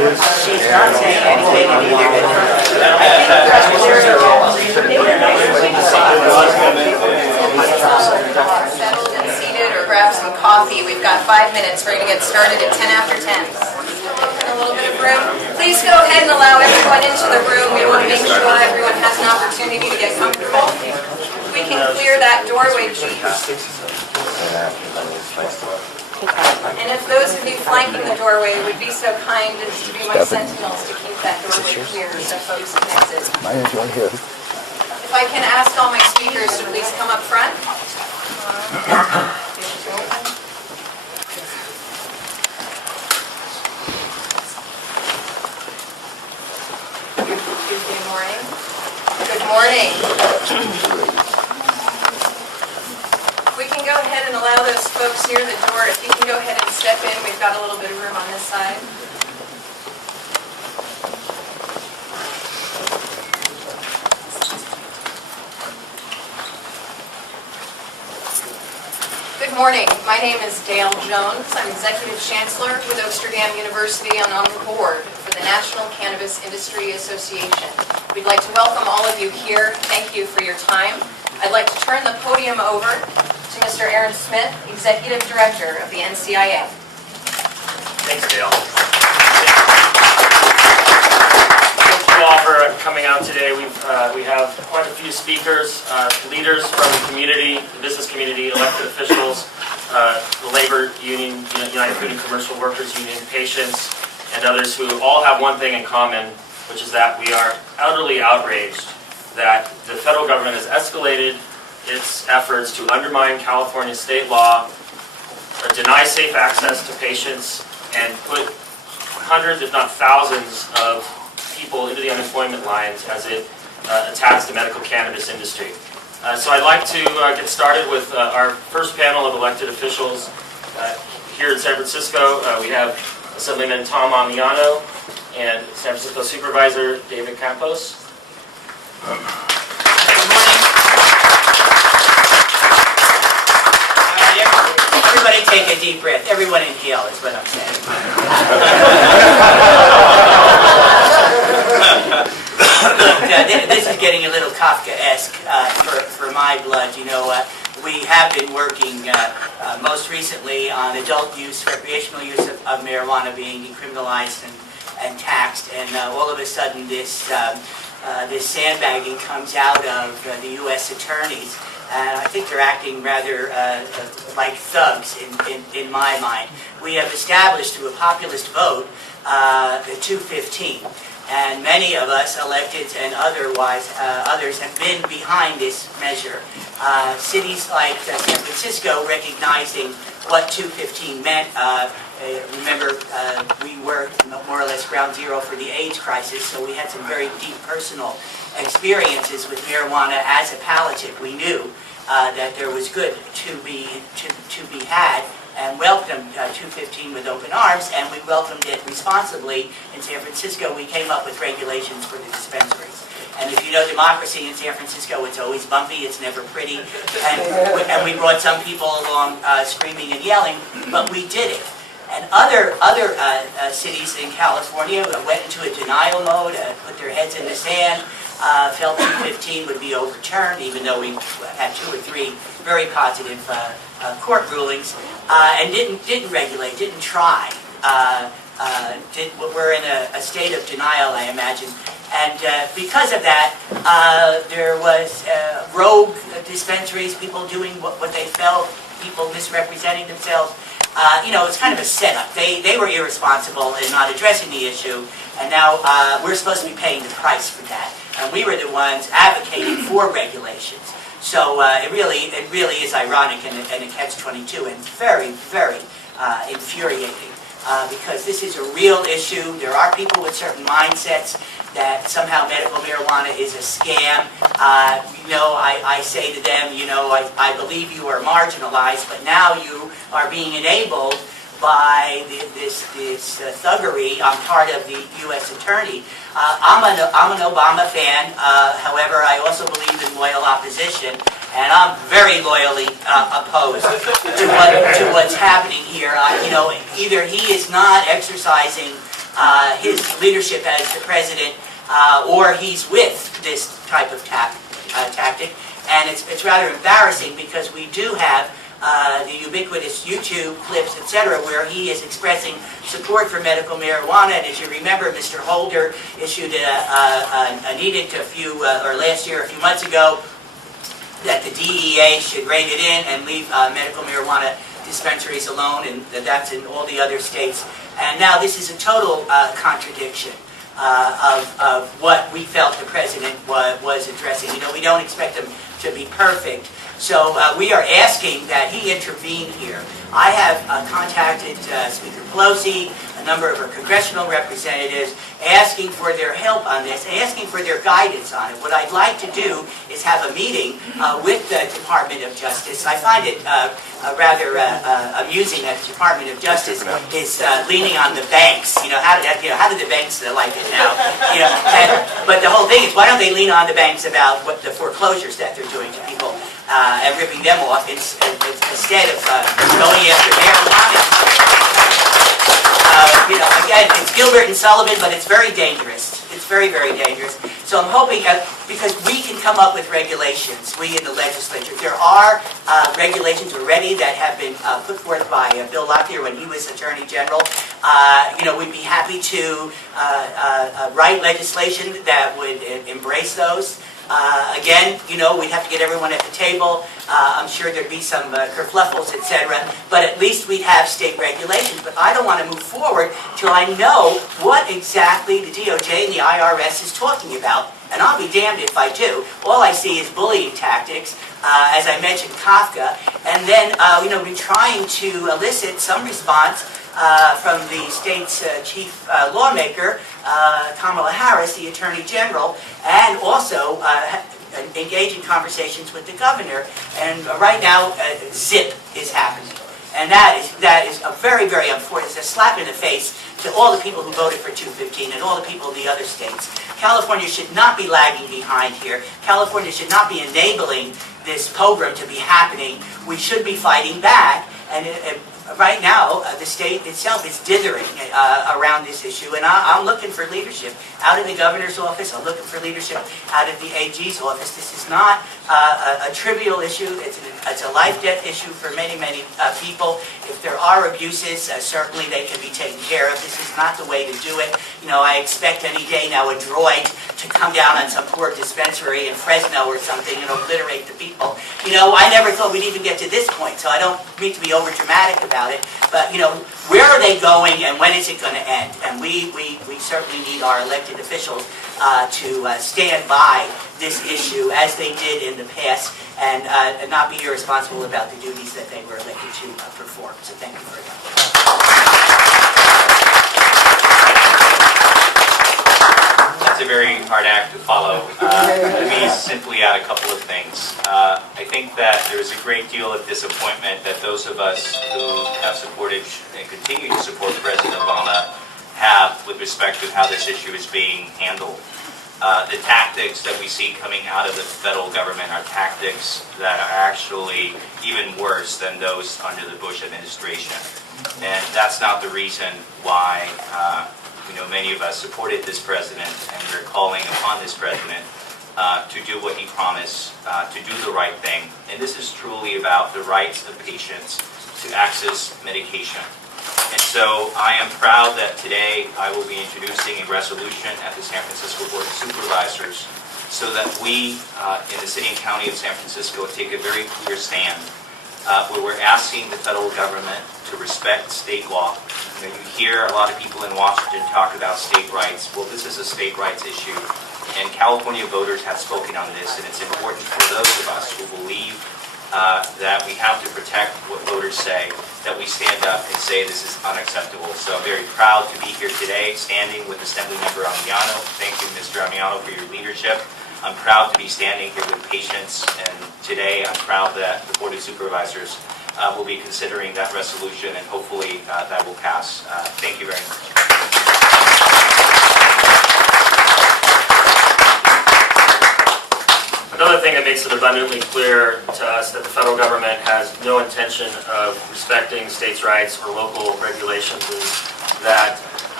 She's not saying anything either. Settled and seated or grab some coffee. We've got 5 minutes. We're going to get started at 10 after 10. A little bit of room. Please go ahead and allow everyone into the room. We want to make sure everyone has an opportunity to get comfortable. We can clear that doorway, please. And if those of you flanking the doorway would be so kind as to be my sentinels to keep that doorway clear so folks can exit. If I can ask all my speakers to please come up front. Good morning. Good morning. We can go ahead and allow those folks near the door, if you can go ahead and step in, we've got a little bit of room on this side. Good morning. My name is Dale Jones. I'm Executive Chancellor with Amsterdam University and on the board for the National Cannabis Industry Association. We'd like to welcome all of you here. Thank you for your time. I'd like to turn the podium over to Mr. Aaron Smith, Executive Director of the NCIA. Thanks, Dale. Thank you all for coming out today. We have quite a few speakers, leaders from the community, the business community, elected officials, the labor union, United Food and Commercial Workers Union, patients, and others who all have one thing in common, which is that we are utterly outraged that the federal government has escalated its efforts to undermine California state law, or deny safe access to patients, and put hundreds, if not thousands, of people into the unemployment lines as it attacks the medical cannabis industry. So I'd like to get started with our first panel of elected officials here in San Francisco. We have Assemblyman Tom Amiano and San Francisco Supervisor David Campos. Good morning. Everybody take a deep breath. Everyone inhale is what I'm saying. This is getting a little Kafkaesque for my blood. You know, we have been working most recently on adult use, recreational use of marijuana being decriminalized and taxed, and all of a sudden this sandbagging comes out of the U.S. attorneys, and I think they're acting rather like thugs in my mind. We have established through a populist vote the 215, and many of us, electeds and otherwise, others have been behind this measure. Cities like San Francisco recognizing what 215 meant. Remember, we were more or less ground zero for the AIDS crisis, so we had some very deep personal experiences with marijuana as a palliative. We knew that there was good to be had, and welcomed 215 with open arms, and we welcomed it responsibly. In San Francisco, we came up with regulations for the dispensaries. And if you know democracy in San Francisco, it's always bumpy, it's never pretty, and we brought some people along screaming and yelling, but we did it. And other cities in California went into a denial mode, put their heads in the sand, felt 215 would be overturned, even though we had 2 or 3 very positive court rulings, and didn't regulate, didn't try. We're in a state of denial, I imagine. And because of that, there was rogue dispensaries, people doing what they felt, people misrepresenting themselves. You know, it's kind of a setup. They were irresponsible in not addressing the issue, and now we're supposed to be paying the price for that. And we were the ones advocating for regulations. So it really is ironic and a catch-22, and very, very infuriating, because this is a real issue. There are people with certain mindsets that somehow medical marijuana is a scam. You know, I say to them, you know, I believe you are marginalized, but now you are being enabled by this thuggery on part of the U.S. Attorney. I'm an Obama fan. However, I also believe in loyal opposition, and I'm very loyally opposed to what's happening here. You know, either he is not exercising his leadership as the president, or he's with this type of tactic. And it's rather embarrassing because we do have the ubiquitous YouTube clips, etc., where he is expressing support for medical marijuana. And as you remember, Mr. Holder issued an edict last year, a few months ago, that the DEA should rein it in and leave medical marijuana dispensaries alone, and that's in all the other states. And now this is a total contradiction of what we felt the president was addressing. You know, we don't expect him to be perfect. So we are asking that he intervene here. I have contacted Speaker Pelosi, a number of her congressional representatives, asking for their help on this, asking for their guidance on it. What I'd like to do is have a meeting with the Department of Justice. I find it rather amusing that the Department of Justice is leaning on the banks. How do the banks like it now? But the whole thing is, why don't they lean on the banks about what the foreclosures that they're doing to people and ripping them off instead of going after marijuana? Again, it's Gilbert and Sullivan, but it's very dangerous. It's very, very dangerous. So I'm hoping, because we can come up with regulations, we in the legislature. There are regulations already that have been put forth by Bill Lockyer when he was Attorney General. We'd be happy to write legislation that would embrace those. Again, we'd have to get everyone at the table. I'm sure there'd be some kerfluffles, etc. But at least we'd have state regulations. But I don't want to move forward till I know what exactly the DOJ and the IRS is talking about. And I'll be damned if I do. All I see is bullying tactics, as I mentioned, Kafka. And then, we're trying to elicit some response from the state's chief lawmaker, Kamala Harris, the Attorney General, and also engage in conversations with the governor. And right now, zip is happening. And that is a very, very unfortunate. It's a slap in the face to all the people who voted for 215 and all the people in the other states. California should not be lagging behind here. California should not be enabling this pogrom to be happening. We should be fighting back. And right now, the state itself is dithering around this issue, and I'm looking for leadership out of the governor's office. I'm looking for leadership out of the AG's office. This is not a trivial issue. It's a life-death issue for many, many people. If there are abuses, certainly they can be taken care of. This is not the way to do it. I expect any day now a droid to come down on some poor dispensary in Fresno or something and obliterate the people. I never thought we'd even get to this point, so I don't mean to be over-dramatic about it. But, where are they going and when is it going to end? And we certainly need our elected officials to stand by this issue as they did in the past and not be irresponsible about the duties that they were elected to perform. So thank you very much. That's a very hard act to follow. Let me simply add a couple of things. I think that there's a great deal of disappointment that those of us who have supported and continue to support President Obama have with respect to how this issue is being handled. The tactics that we see coming out of the federal government are tactics that are actually even worse than those under the Bush administration. And that's not the reason why many of us supported this president, and we're calling upon this president to do what he promised, to do the right thing. And this is truly about the rights of patients to access medication. And so I am proud that today I will be introducing a resolution at the San Francisco Board of Supervisors so that we in the city and county of San Francisco take a very clear stand where we're asking the federal government to respect state law. You hear a lot of people in Washington talk about state rights. Well, this is a state rights issue, and California voters have spoken on this, and it's important for those of us who believe that we have to protect what voters say, that we stand up and say this is unacceptable. So I'm very proud to be here today, standing with Assemblymember Amiano. Thank you, Mr. Amiano, for your leadership. I'm proud to be standing here with patients, and today I'm proud that the Board of Supervisors will be considering that resolution, and hopefully that will pass. Thank you very much. Another thing that makes it abundantly clear to us that the federal government has no intention of respecting states' rights or local regulations is that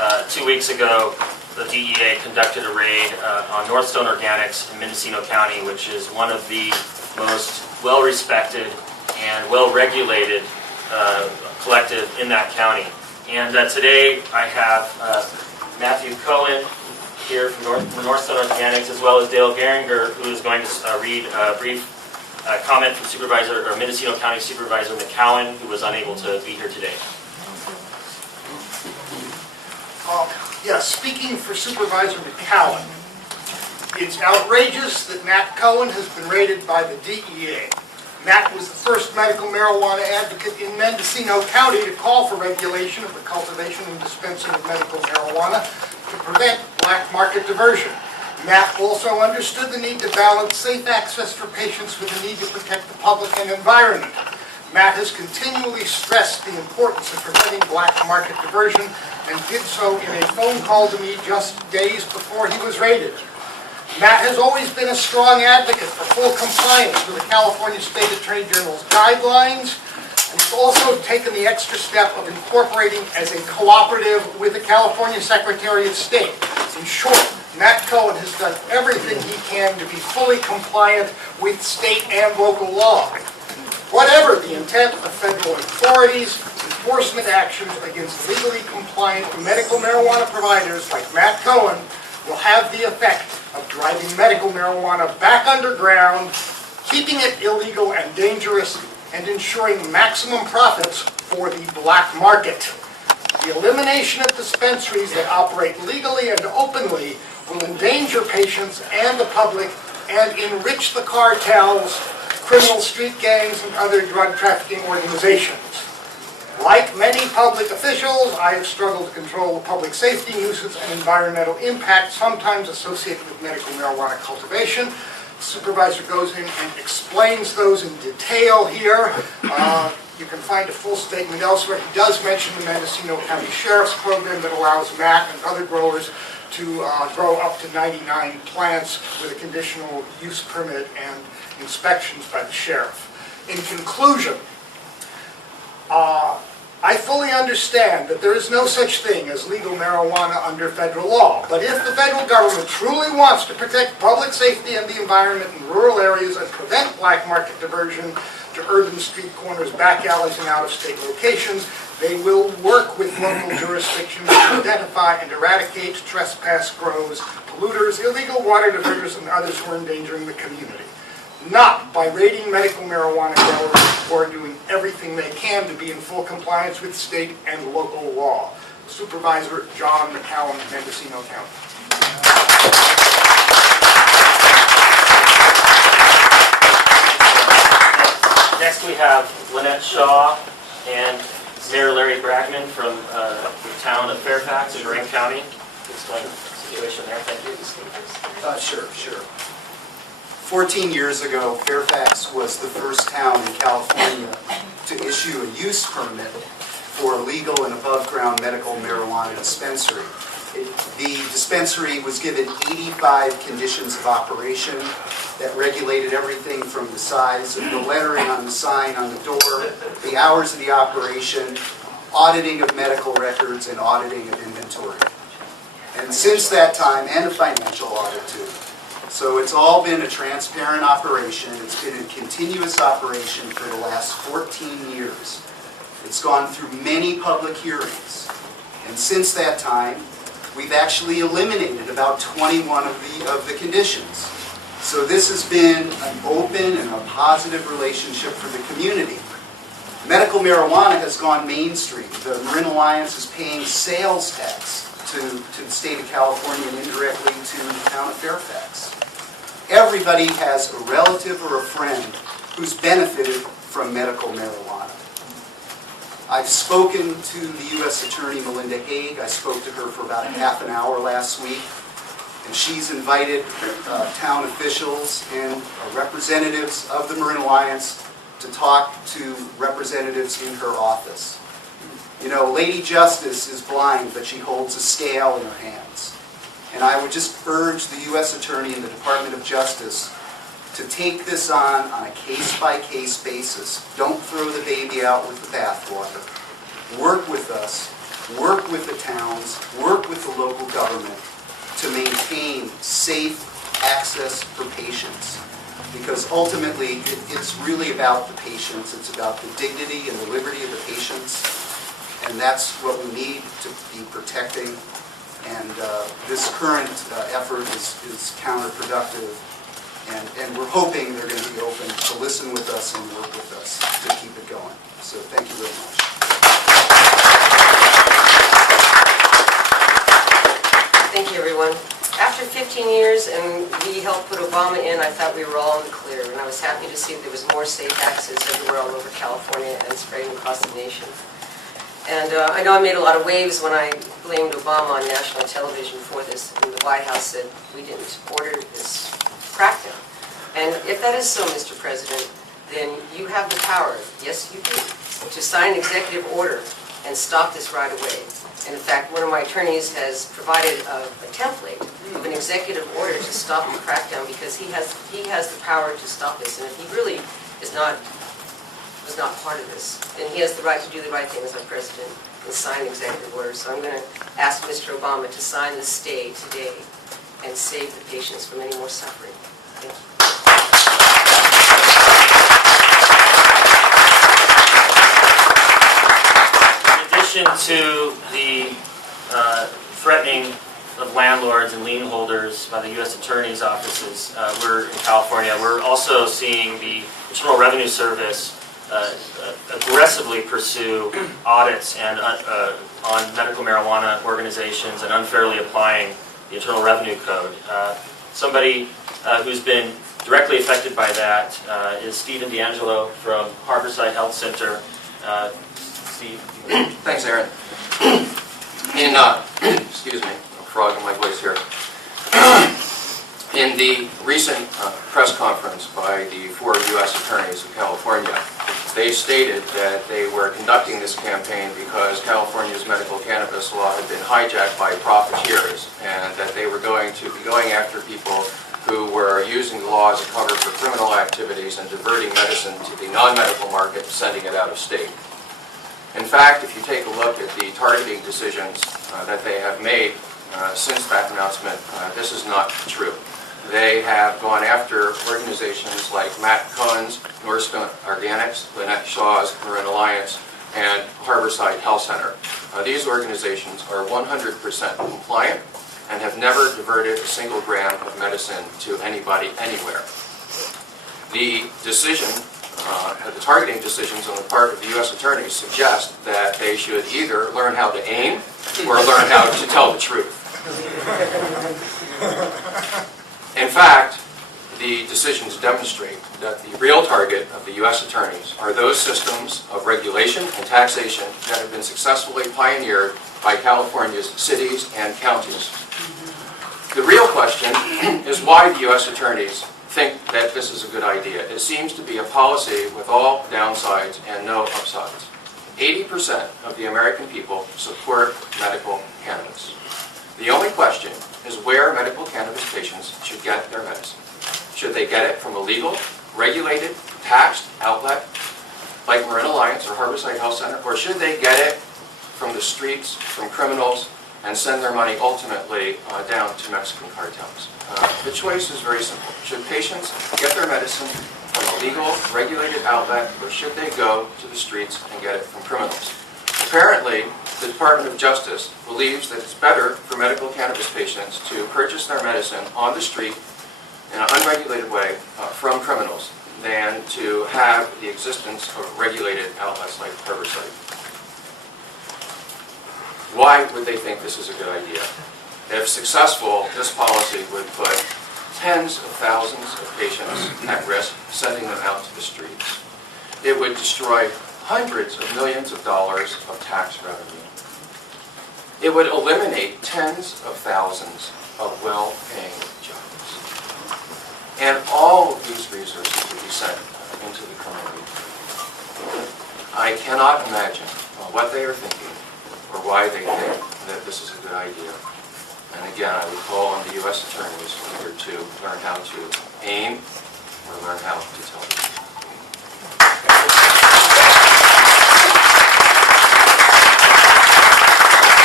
2 weeks ago, the DEA conducted a raid on Northstone Organics in Mendocino County, which is one of the most well-respected and well-regulated collective in that county. And today I have Matthew Cohen here from Northstone Organics, as well as Dale Geringer, who is going to read a brief comment from Mendocino County Supervisor McCowan, who was unable to be here today. Yes, speaking for Supervisor McCowan, it's outrageous that Matt Cohen has been raided by the DEA. Matt was the first medical marijuana advocate in Mendocino County to call for regulation of the cultivation and dispensing of medical marijuana to prevent black market diversion. Matt also understood the need to balance safe access for patients with the need to protect the public and environment. Matt has continually stressed the importance of preventing black market diversion and did so in a phone call to me just days before he was raided. Matt has always been a strong advocate for full compliance with the California State Attorney General's guidelines, and he's also taken the extra step of incorporating as a cooperative with the California Secretary of State. In short, Matt Cohen has done everything he can to be fully compliant with state and local law. Whatever the intent of federal authorities, enforcement actions against legally compliant medical marijuana providers like Matt Cohen will have the effect of driving medical marijuana back underground, keeping it illegal and dangerous, and ensuring maximum profits for the black market. The elimination of dispensaries that operate legally and openly will endanger patients and the public and enrich the cartels, criminal street gangs, and other drug trafficking organizations. Like many public officials, I have struggled to control the public safety, nuisance, and environmental impact sometimes associated with medical marijuana cultivation. The supervisor goes in and explains those in detail here. You can find a full statement elsewhere. He does mention the Mendocino County Sheriff's Program that allows Matt and other growers to grow up to 99 plants with a conditional use permit and inspections by the sheriff. In conclusion, I fully understand that there is no such thing as legal marijuana under federal law, but if the federal government truly wants to protect public safety and the environment in rural areas and prevent black market diversion to urban street corners, back alleys, and out-of-state locations, they will work with local jurisdictions to identify and eradicate trespass grows, polluters, illegal water diverters, and others who are endangering the community. Not by raiding medical marijuana growers who are doing everything they can to be in full compliance with state and local law. Supervisor John McCowan, Mendocino County. Next we have Lynette Shaw and Mayor Larry Bragman from the town of Fairfax in Marin County. Explain the situation there. Thank you. Sure. 14 years ago, Fairfax was the first town in California to issue a use permit for a legal and above-ground medical marijuana dispensary. The dispensary was given 85 conditions of operation that regulated everything from the size of the lettering on the sign on the door, the hours of the operation, auditing of medical records, and auditing of inventory. And since that time, and a financial audit too. So it's all been a transparent operation. It's been a continuous operation for the last 14 years. It's gone through many public hearings. And since that time, we've actually eliminated about 21 of the conditions. So this has been an open and a positive relationship for the community. Medical marijuana has gone mainstream. The Marin Alliance is paying sales tax to the state of California and indirectly to the town of Fairfax. Everybody has a relative or a friend who's benefited from medical marijuana. I've spoken to the U.S. Attorney Melinda Haig. I spoke to her for about a half an hour last week, and she's invited town officials and representatives of the Marin Alliance to talk to representatives in her office. You know, Lady Justice is blind, but she holds a scale in her hands. And I would just urge the U.S. Attorney and the Department of Justice to take this on a case-by-case basis. Don't throw the baby out with the bathwater. Work with us. work with the towns, work with the local government to maintain safe access for patients. Because ultimately, it's really about the patients. It's about the dignity and the liberty of the patients. And that's what we need to be protecting. And this current effort is counterproductive. And we're hoping they're going to be open to listen with us and work with us to keep it going. So thank you very much. Thank you, everyone. After 15 years and we helped put Obama in, I thought we were all in the clear, and I was happy to see there was more safe access everywhere all over California and spreading across the nation. And I know I made a lot of waves when I blamed Obama on national television for this, and the White House said we didn't order this crackdown. And if that is so, Mr. President, then you have the power, yes you do, to sign an executive order and stop this right away. And in fact, one of my attorneys has provided a template of an executive order to stop the crackdown because he has the power to stop this. And if he really was not part of this, then he has the right to do the right thing as our president and sign executive orders. So I'm going to ask Mr. Obama to sign the stay today and save the patients from any more suffering. Thank you. In addition to the threatening of landlords and lien holders by the U.S. Attorney's offices, we're in California. We're also seeing the Internal Revenue Service aggressively pursue audits and on medical marijuana organizations and unfairly applying the Internal Revenue Code. Somebody who's been directly affected by that is Stephen D'Angelo from Harborside Health Center. Steve. Thanks, Aaron. Excuse me, I'm frogging my voice here. In the recent press conference by the 4 U.S. attorneys of California, they stated that they were conducting this campaign because California's medical cannabis law had been hijacked by profiteers, and that they were going to be going after people who were using the law as a cover for criminal activities and diverting medicine to the non-medical market and sending it out of state. In fact, if you take a look at the targeting decisions that they have made since that announcement, this is not true. They have gone after organizations like Matt Cohen's, Northstone Organics, Lynette Shaw's, Marin Alliance, and Harborside Health Center. These organizations are 100% compliant and have never diverted a single gram of medicine to anybody anywhere. The decision the targeting decisions on the part of the U.S. attorneys suggest that they should either learn how to aim or learn how to tell the truth. In fact, the decisions demonstrate that the real target of the U.S. attorneys are those systems of regulation and taxation that have been successfully pioneered by California's cities and counties. The real question is why the U.S. attorneys think that this is a good idea. It seems to be a policy with all downsides and no upsides. 80% of the American people support medical cannabis. The only question is where medical cannabis patients should get their medicine. Should they get it from a legal, regulated, taxed outlet like Marin Alliance or Harborside Health Center, or should they get it from the streets, from criminals, and send their money ultimately down to Mexican cartels? The choice is very simple. Should patients get their medicine from a legal, regulated outlet, or should they go to the streets and get it from criminals? Apparently, the Department of Justice believes that it's better for medical cannabis patients to purchase their medicine on the street in an unregulated way from criminals than to have the existence of regulated outlets like Harborside. Why would they think this is a good idea? If successful, this policy would put tens of thousands of patients at risk, sending them out to the streets. It would destroy hundreds of millions of dollars of tax revenue. It would eliminate tens of thousands of well-paying jobs. And all of these resources would be sent into the criminal region. I cannot imagine what they are thinking or why they think that this is a good idea. And again, I would call on the U.S. attorneys either to learn how to aim or learn how to tell the truth.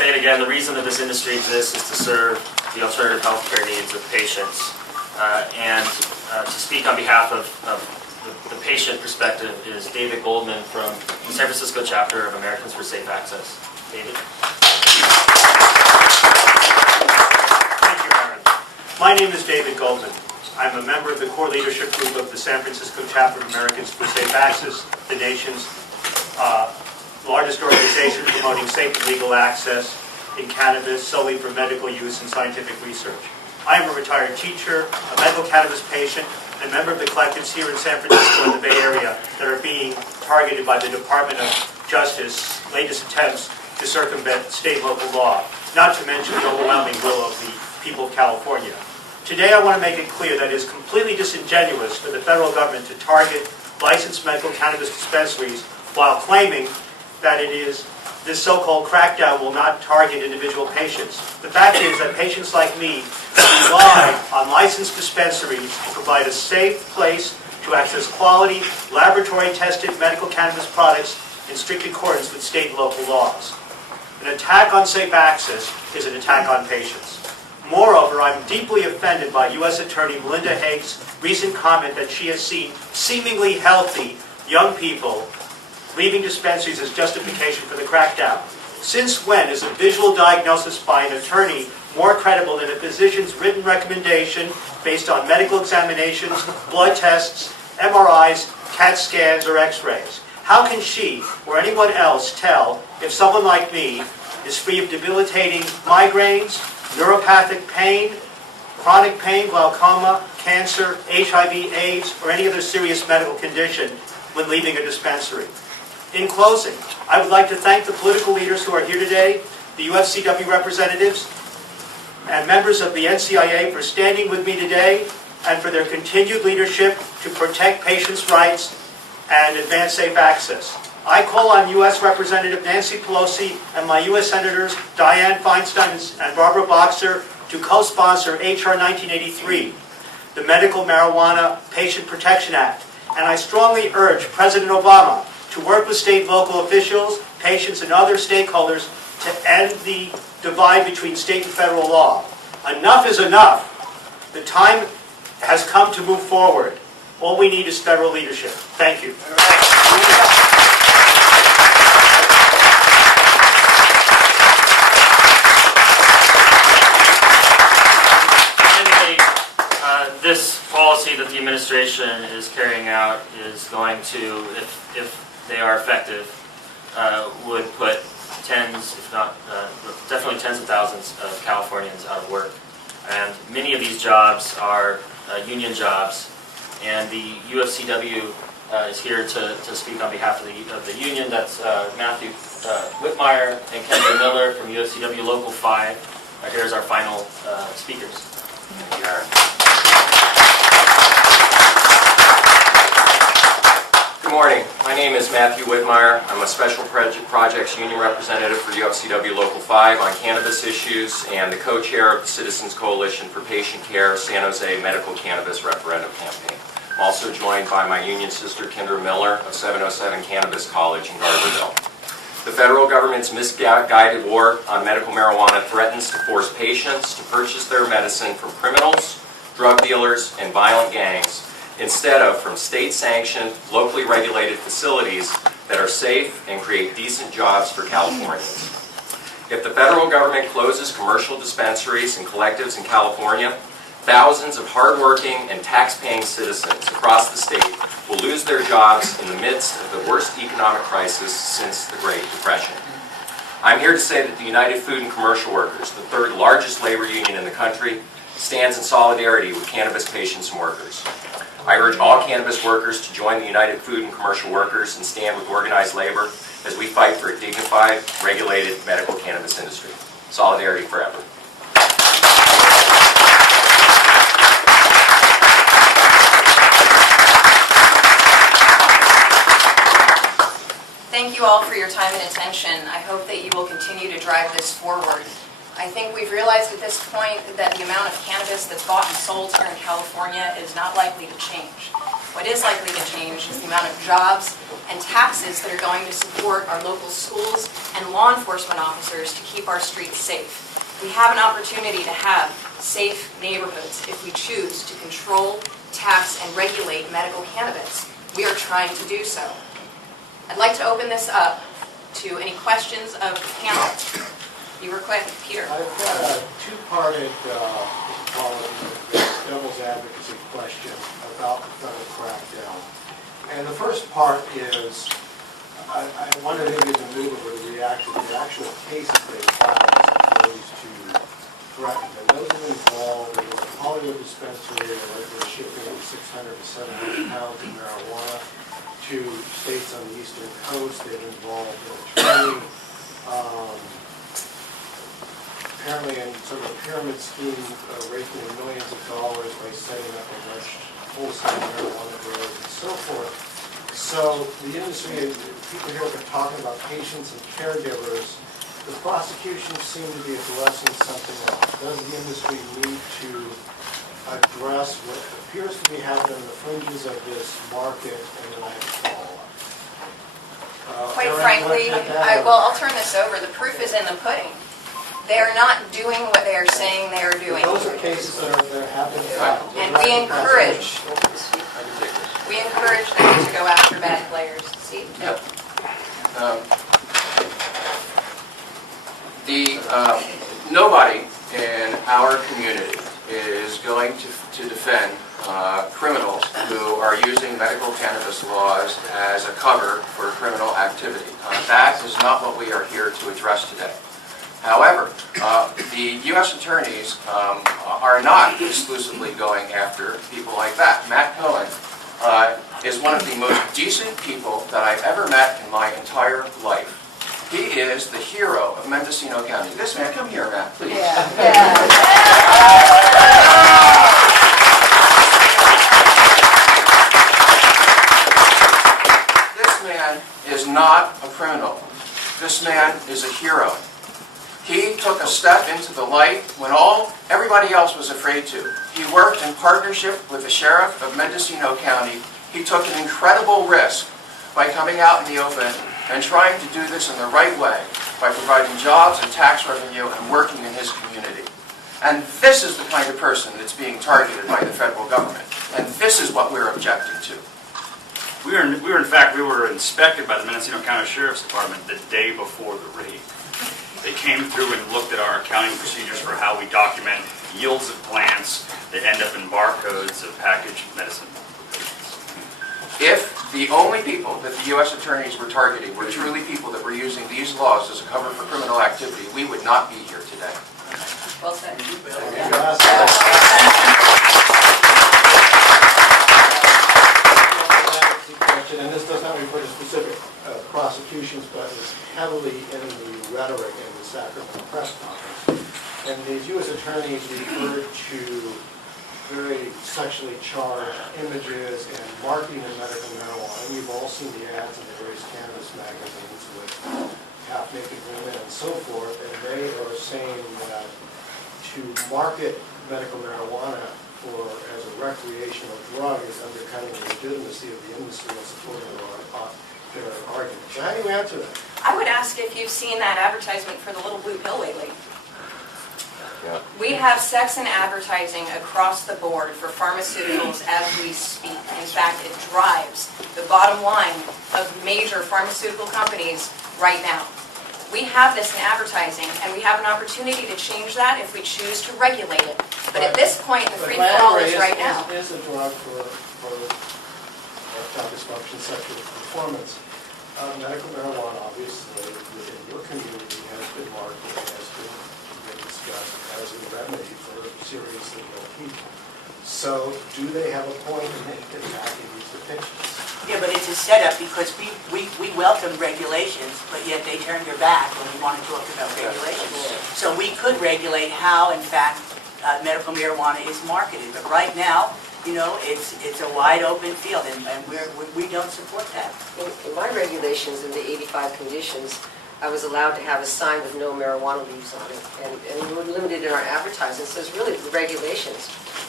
say it again, the reason that this industry exists is to serve the alternative healthcare needs of patients. And to speak on behalf of the patient perspective is David Goldman from the San Francisco chapter of Americans for Safe Access. David? Thank you, Aaron. My name is David Goldman. I'm a member of the core leadership group of the San Francisco chapter of Americans for Safe Access, the nation's largest organization promoting safe and legal access in cannabis solely for medical use and scientific research. I am a retired teacher, a medical cannabis patient, and a member of the collectives here in San Francisco and the Bay Area that are being targeted by the Department of Justice's latest attempts to circumvent state and local law, not to mention the overwhelming will of the people of California. Today I want to make it clear that it is completely disingenuous for the federal government to target licensed medical cannabis dispensaries while claiming that this so-called crackdown will not target individual patients. The fact is that patients like me rely on licensed dispensaries to provide a safe place to access quality, laboratory-tested medical cannabis products in strict accordance with state and local laws. An attack on safe access is an attack on patients. Moreover, I'm deeply offended by U.S. Attorney Melinda Haig's recent comment that she has seen seemingly healthy young people leaving dispensaries as justification for the crackdown. Since when is a visual diagnosis by an attorney more credible than a physician's written recommendation based on medical examinations, blood tests, MRIs, CAT scans, or x-rays? How can she or anyone else tell if someone like me is free of debilitating migraines, neuropathic pain, chronic pain, glaucoma, cancer, HIV, AIDS, or any other serious medical condition when leaving a dispensary? In closing, I would like to thank the political leaders who are here today, the UFCW representatives, and members of the NCIA for standing with me today and for their continued leadership to protect patients' rights and advance safe access. I call on U.S. Representative Nancy Pelosi and my U.S. Senators Dianne Feinstein and Barbara Boxer to co-sponsor H.R. 1983, the Medical Marijuana Patient Protection Act, and I strongly urge President Obama to work with state and local officials, patients, and other stakeholders to end the divide between state and federal law. Enough is enough. The time has come to move forward. All we need is federal leadership. Thank you. This policy that the administration is carrying out is going to, if they are effective, would put tens, if not definitely tens of thousands of Californians out of work. And many of these jobs are union jobs, and the UFCW is here to speak on behalf of the union. That's Matthew Whitmire and Kendra Miller from UFCW Local 5. Here's our final speakers. Thank you, Aaron. Good morning. My name is Matthew Whitmire. I'm a Special Projects Union Representative for UFCW Local 5 on cannabis issues and the co-chair of the Citizens Coalition for Patient Care San Jose Medical Cannabis Referendum Campaign. I'm also joined by my union sister Kendra Miller of 707 Cannabis College in Garberville. The federal government's misguided war on medical marijuana threatens to force patients to purchase their medicine from criminals, drug dealers, and violent gangs, instead of from state-sanctioned, locally regulated facilities that are safe and create decent jobs for Californians. If the federal government closes commercial dispensaries and collectives in California, thousands of hardworking and tax-paying citizens across the state will lose their jobs in the midst of the worst economic crisis since the Great Depression. I'm here to say that the United Food and Commercial Workers, the third largest labor union in the country, stands in solidarity with cannabis patients and workers. I urge all cannabis workers to join the United Food and Commercial Workers and stand with organized labor as we fight for a dignified, regulated medical cannabis industry. Solidarity forever. Thank you all for your time and attention. I hope that you will continue to drive this forward. I think we've realized at this point that the amount of cannabis that's bought and sold here in California is not likely to change. What is likely to change is the amount of jobs and taxes that are going to support our local schools and law enforcement officers to keep our streets safe. We have an opportunity to have safe neighborhoods if we choose to control, tax, and regulate medical cannabis. We are trying to do so. I'd like to open this up to any questions of the panel. You were quick, Peter. I've got a two-parted devil's advocacy question about the federal crackdown. And the first part is, I wonder if you can move over to react to the actual cases they filed as opposed to threatened. And those have involved a Hollywood dispensary where they're shipping 600 to 700 pounds of marijuana to states on the eastern coast. They've involved an attorney, apparently in sort of a pyramid scheme, raking in millions of dollars by setting up alleged wholesale marijuana grows and so forth. So the industry, people here are talking about patients and caregivers. The prosecution seem to be addressing something else. Does the industry need to address what appears to be happening on the fringes of this market, and then I have a follow-up? Quite frankly, I'll turn this over. The proof is in the pudding. They are not doing what they are saying they are doing. Those are cases that have been filed. And we encourage them to go after bad players. See? Yep. Nobody in our community is going to defend criminals who are using medical cannabis laws as a cover for criminal activity. That is not what we are here to address today. However, the U.S. attorneys are not exclusively going after people like that. Matt Cohen is one of the most decent people that I've ever met in my entire life. He is the hero of Mendocino County. This man, come here, Matt, please. This man is not a criminal. This man is a hero. He took a step into the light when everybody else was afraid to. He worked in partnership with the sheriff of Mendocino County. He took an incredible risk by coming out in the open and trying to do this in the right way by providing jobs and tax revenue and working in his community. And this is the kind of person that's being targeted by the federal government. And this is what we're objecting to. We were inspected by the Mendocino County Sheriff's Department the day before the raid. They came through and looked at our accounting procedures for how we document yields of plants that end up in barcodes of packaged medicine. If the only people that the U.S. attorneys were targeting were truly people that were using these laws as a cover for criminal activity, we would not be here today. Well said. And this does not refer to specific prosecutions, but it's heavily in the rhetoric in the Sacramento press conference. And these U.S. attorneys referred to very sexually charged images and marketing of medical marijuana. We've all seen the ads in the various cannabis magazines with half-naked women and so forth, and they are saying that to market medical marijuana as a recreational drug is undercutting the legitimacy of the industry and supporting their argument. So how do you answer that? I would ask if you've seen that advertisement for the Little Blue Pill lately. We have sex in advertising across the board for pharmaceuticals as we speak. In fact, it drives the bottom line of major pharmaceutical companies right now. We have this in advertising, and we have an opportunity to change that if we choose to regulate it. But at this point, the free for all is right now. Is a drug for erectile dysfunction, sexual performance. Medical marijuana, obviously, within your community has been marketed, has been discussed as a remedy for seriously ill people. So, do they have a point in attacking these depictions? Yeah, but it's a setup because we welcome regulations, but yet they turned their back when we want to talk about regulations. So we could regulate how, in fact, medical marijuana is marketed. But right now, you know, it's a wide open field, and we don't support that. In my regulations, in the 85 conditions, I was allowed to have a sign with no marijuana leaves on it, and we were limited in our advertising. So it's really the regulations.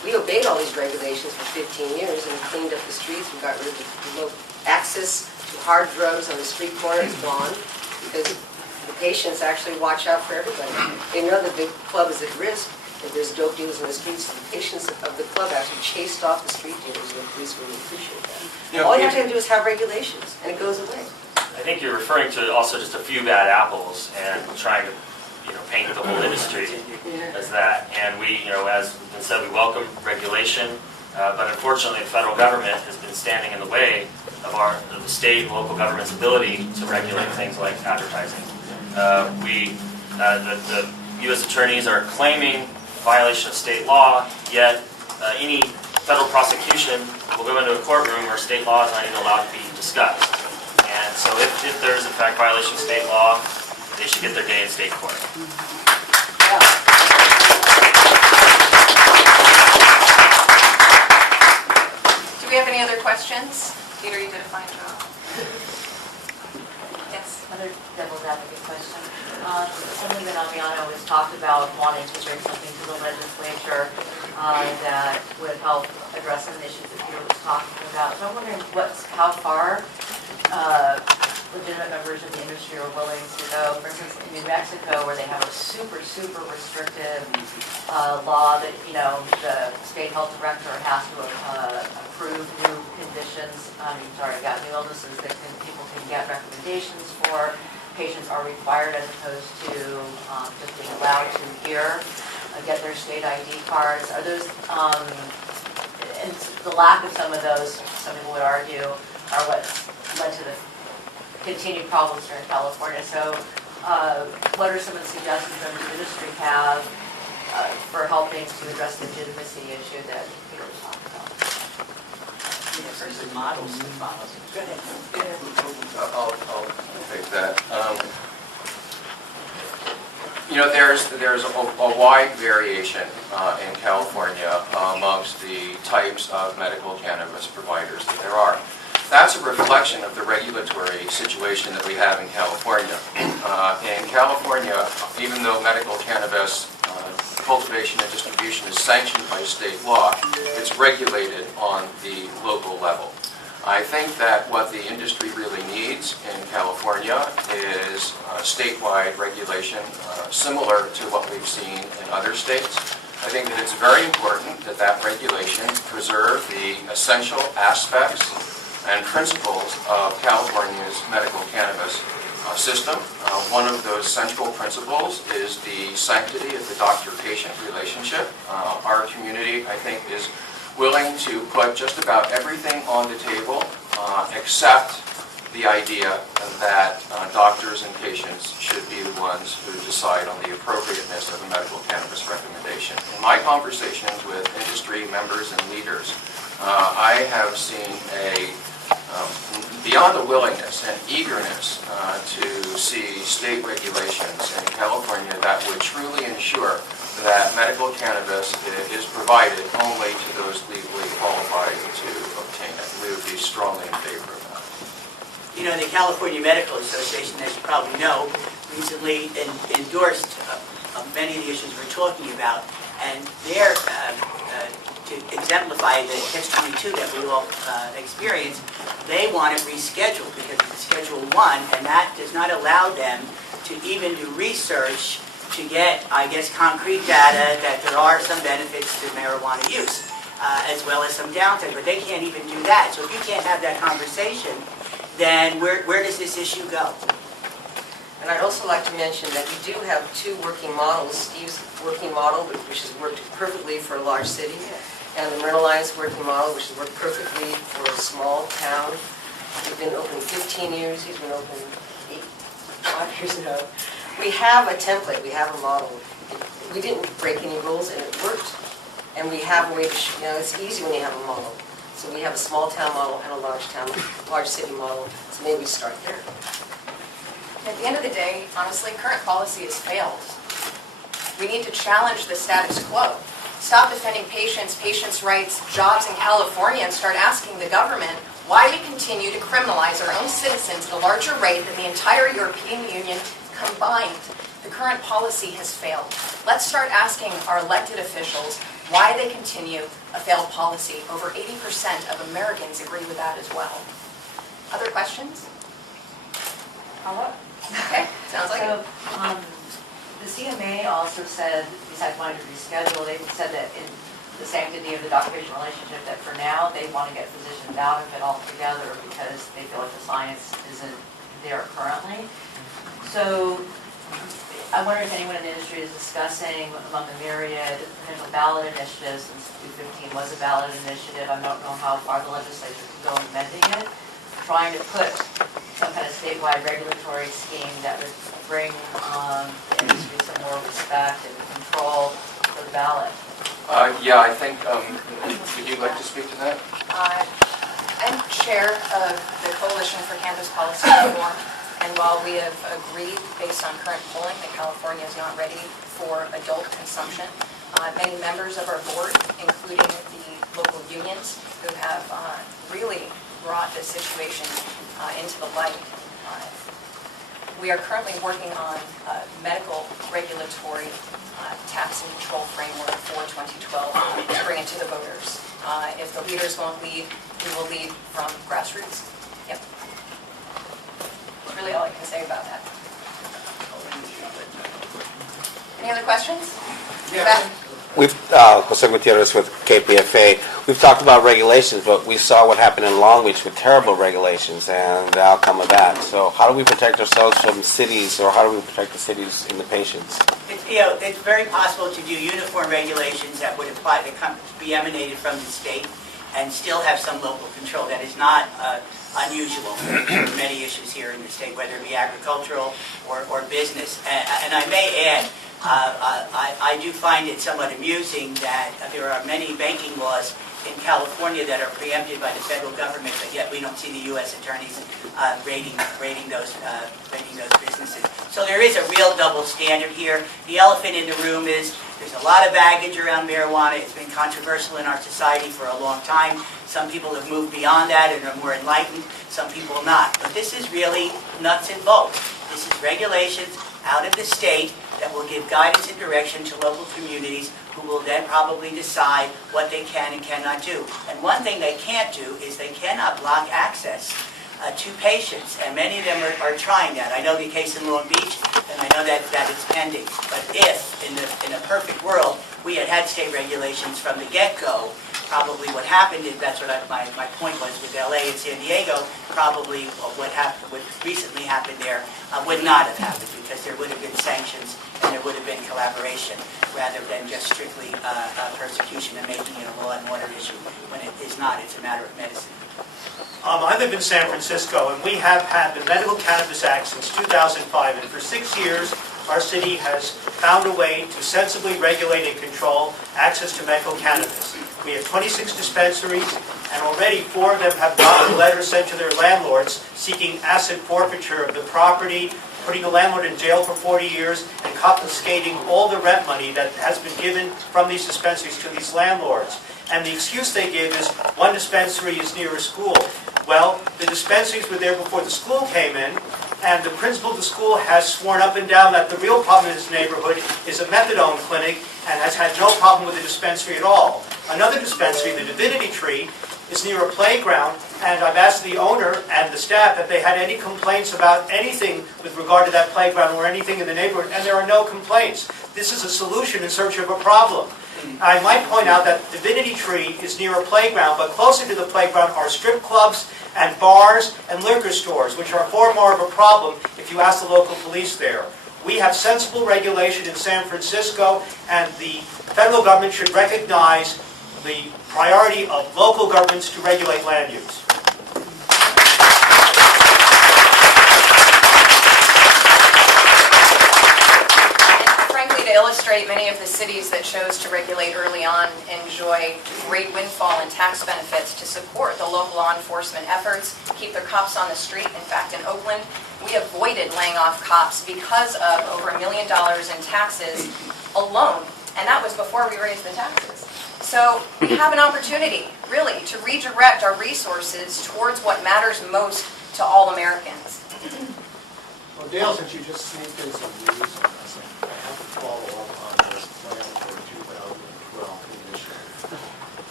We obeyed all these regulations for 15 years and cleaned up the streets. We got rid of the remote access to hard drugs on the street corner is gone because the patients actually watch out for everybody. They know that the club is at risk. If there's dope dealers in the streets, the patients of the club actually chased off the street dealers, and the police really appreciate that. All you have to do is have regulations, and it goes away. I think you're referring to also just a few bad apples and trying to, paint the whole industry as that. And we, as has been said, we welcome regulation, but unfortunately the federal government has been standing in the way of the state and local government's ability to regulate things like advertising. The U.S. attorneys are claiming violation of state law, yet any federal prosecution will go into a courtroom where state law is not even allowed to be discussed. And so if there is in fact violation of state law, they should get their day in state court. Do we have any other questions? Peter, you did a fine job. Yes. Another devil's advocate question. Something that Amiano has talked about wanting to bring something to the legislature that would help address some of the issues that Peter was talking about. So I'm wondering how far legitimate members of the industry are willing to go. For instance, in New Mexico, where they have a super restrictive law that, the state health director has to approve new conditions. You've already got new illnesses that people can get recommendations for. Patients are required, as opposed to just being allowed to get their state ID cards. Are those, and the lack of some of those, some people would argue, are what led to the continued problems here in California. So what are some of the suggestions members of the industry have for helping to address the legitimacy issue that Peter was talking about? First, models and follows. Go ahead. I'll take that. There's a wide variation in California amongst the types of medical cannabis providers that there are. That's a reflection of the regulatory situation that we have in California. In California, even though medical cannabis cultivation and distribution is sanctioned by state law, it's regulated on the local level. I think that what the industry really needs in California is statewide regulation similar to what we've seen in other states. I think that it's very important that that regulation preserve the essential aspects and principles of California's medical cannabis system. One of those central principles is the sanctity of the doctor-patient relationship. Our community, I think, is willing to put just about everything on the table except the idea that doctors and patients should be the ones who decide on the appropriateness of a medical cannabis recommendation. In my conversations with industry members and leaders, I have seen beyond a willingness and eagerness to see state regulations in California that would truly ensure that medical cannabis is provided only to those legally qualified to obtain it. We would be strongly in favor of that. The California Medical Association, as you probably know, recently endorsed many of the issues we're talking about, and they're to exemplify the catch-22 that we all experience, they want it rescheduled because it's Schedule 1, and that does not allow them to even do research to get, I guess, concrete data that there are some benefits to marijuana use, as well as some downside, but they can't even do that. So if you can't have that conversation, then where does this issue go? And I'd also like to mention that we do have two working models. Steve's working model, which has worked perfectly for a large city, and the Myrtle Alliance working model, which has worked perfectly for a small town. We've been open 15 years. He's been open 5 years ago. We have a template. We have a model. We didn't break any rules, and it worked. And we have a way to, it's easy when you have a model. So we have a small town model and a large city model. So maybe we start there. At the end of the day, honestly, current policy has failed. We need to challenge the status quo. Stop defending patients' rights, jobs in California, and start asking the government why we continue to criminalize our own citizens at a larger rate than the entire European Union combined. The current policy has failed. Let's start asking our elected officials why they continue a failed policy. Over 80% of Americans agree with that as well. Other questions? Okay, sounds like it. So, the CMA also said, besides wanting to reschedule, they said that in the sanctity of the doctor-patient relationship, that for now, they want to get physicians out of it altogether because they feel like the science isn't there currently. So, I wonder if anyone in the industry is discussing among the myriad potential ballot initiatives, since 215 was a ballot initiative. I don't know how far the legislature can go in amending it, trying to put some kind of statewide regulatory scheme that would bring the industry some more respect and control for the ballot. Yeah, I think, would you like to speak to that? I'm chair of the Coalition for Cannabis Policy Reform, and while we have agreed, based on current polling, that California is not ready for adult consumption, many members of our board, including the local unions, who have really brought this situation into the light. We are currently working on medical regulatory tax and control framework for 2012 to bring it to the voters. If the leaders won't lead, we will lead from grassroots. Yep. That's really all I can say about that. Any other questions? Yes. We've, Jose Gutierrez with KPFA, we've talked about regulations, but we saw what happened in Long Beach with terrible regulations and the outcome of that. So how do we protect ourselves from cities, or how do we protect the cities and the patients? It's very possible to do uniform regulations that would apply, that be emanated from the state and still have some local control. That is not unusual for many issues here in the state, whether it be agricultural or business. And I may add, I do find it somewhat amusing that there are many banking laws in California that are preempted by the federal government, but yet we don't see the U.S. attorneys raiding those businesses. So there is a real double standard here. The elephant in the room is there's a lot of baggage around marijuana. It's been controversial in our society for a long time. Some people have moved beyond that and are more enlightened. Some people not. But this is really nuts and bolts. This is regulations out of the state that will give guidance and direction to local communities, who will then probably decide what they can and cannot do. And one thing they can't do is they cannot block access to patients, and many of them are trying that. I know the case in Long Beach, and I know that it's pending. But if, in a perfect world, we had state regulations from the get-go, probably what happened is, that's what my point was with LA and San Diego, probably what recently happened there would not have happened, because there would have been sanctions and there would have been collaboration, rather than just strictly persecution and making it a law and order issue, when it is not. It's a matter of medicine. I live in San Francisco, and we have had the Medical Cannabis Act since 2005, and for 6 years, our city has found a way to sensibly regulate and control access to medical cannabis. We have 26 dispensaries, and already 4 of them have gotten letters sent to their landlords seeking asset forfeiture of the property, putting the landlord in jail for 40 years, and confiscating all the rent money that has been given from these dispensaries to these landlords. And the excuse they give is, one dispensary is near a school. Well, the dispensaries were there before the school came in, and the principal of the school has sworn up and down that the real problem in this neighborhood is a methadone clinic, and has had no problem with the dispensary at all. Another dispensary, the Divinity Tree, is near a playground, and I've asked the owner and the staff if they had any complaints about anything with regard to that playground or anything in the neighborhood, and there are no complaints. This is a solution in search of a problem. I might point out that Divinity Tree is near a playground, but closer to the playground are strip clubs and bars and liquor stores, which are far more of a problem if you ask the local police there. We have sensible regulation in San Francisco, and the federal government should recognize the priority of local governments to regulate land use. Frankly, to illustrate, many of the cities that chose to regulate early on enjoy great windfall and tax benefits to support the local law enforcement efforts, keep their cops on the street. In fact, in Oakland, we avoided laying off cops because of over $1 million in taxes alone, and that was before we raised the taxes. So we have an opportunity, really, to redirect our resources towards what matters most to all Americans. Well, Dale, since you just sneaked in some news on this, I have to follow up on this plan for 2012 initiative.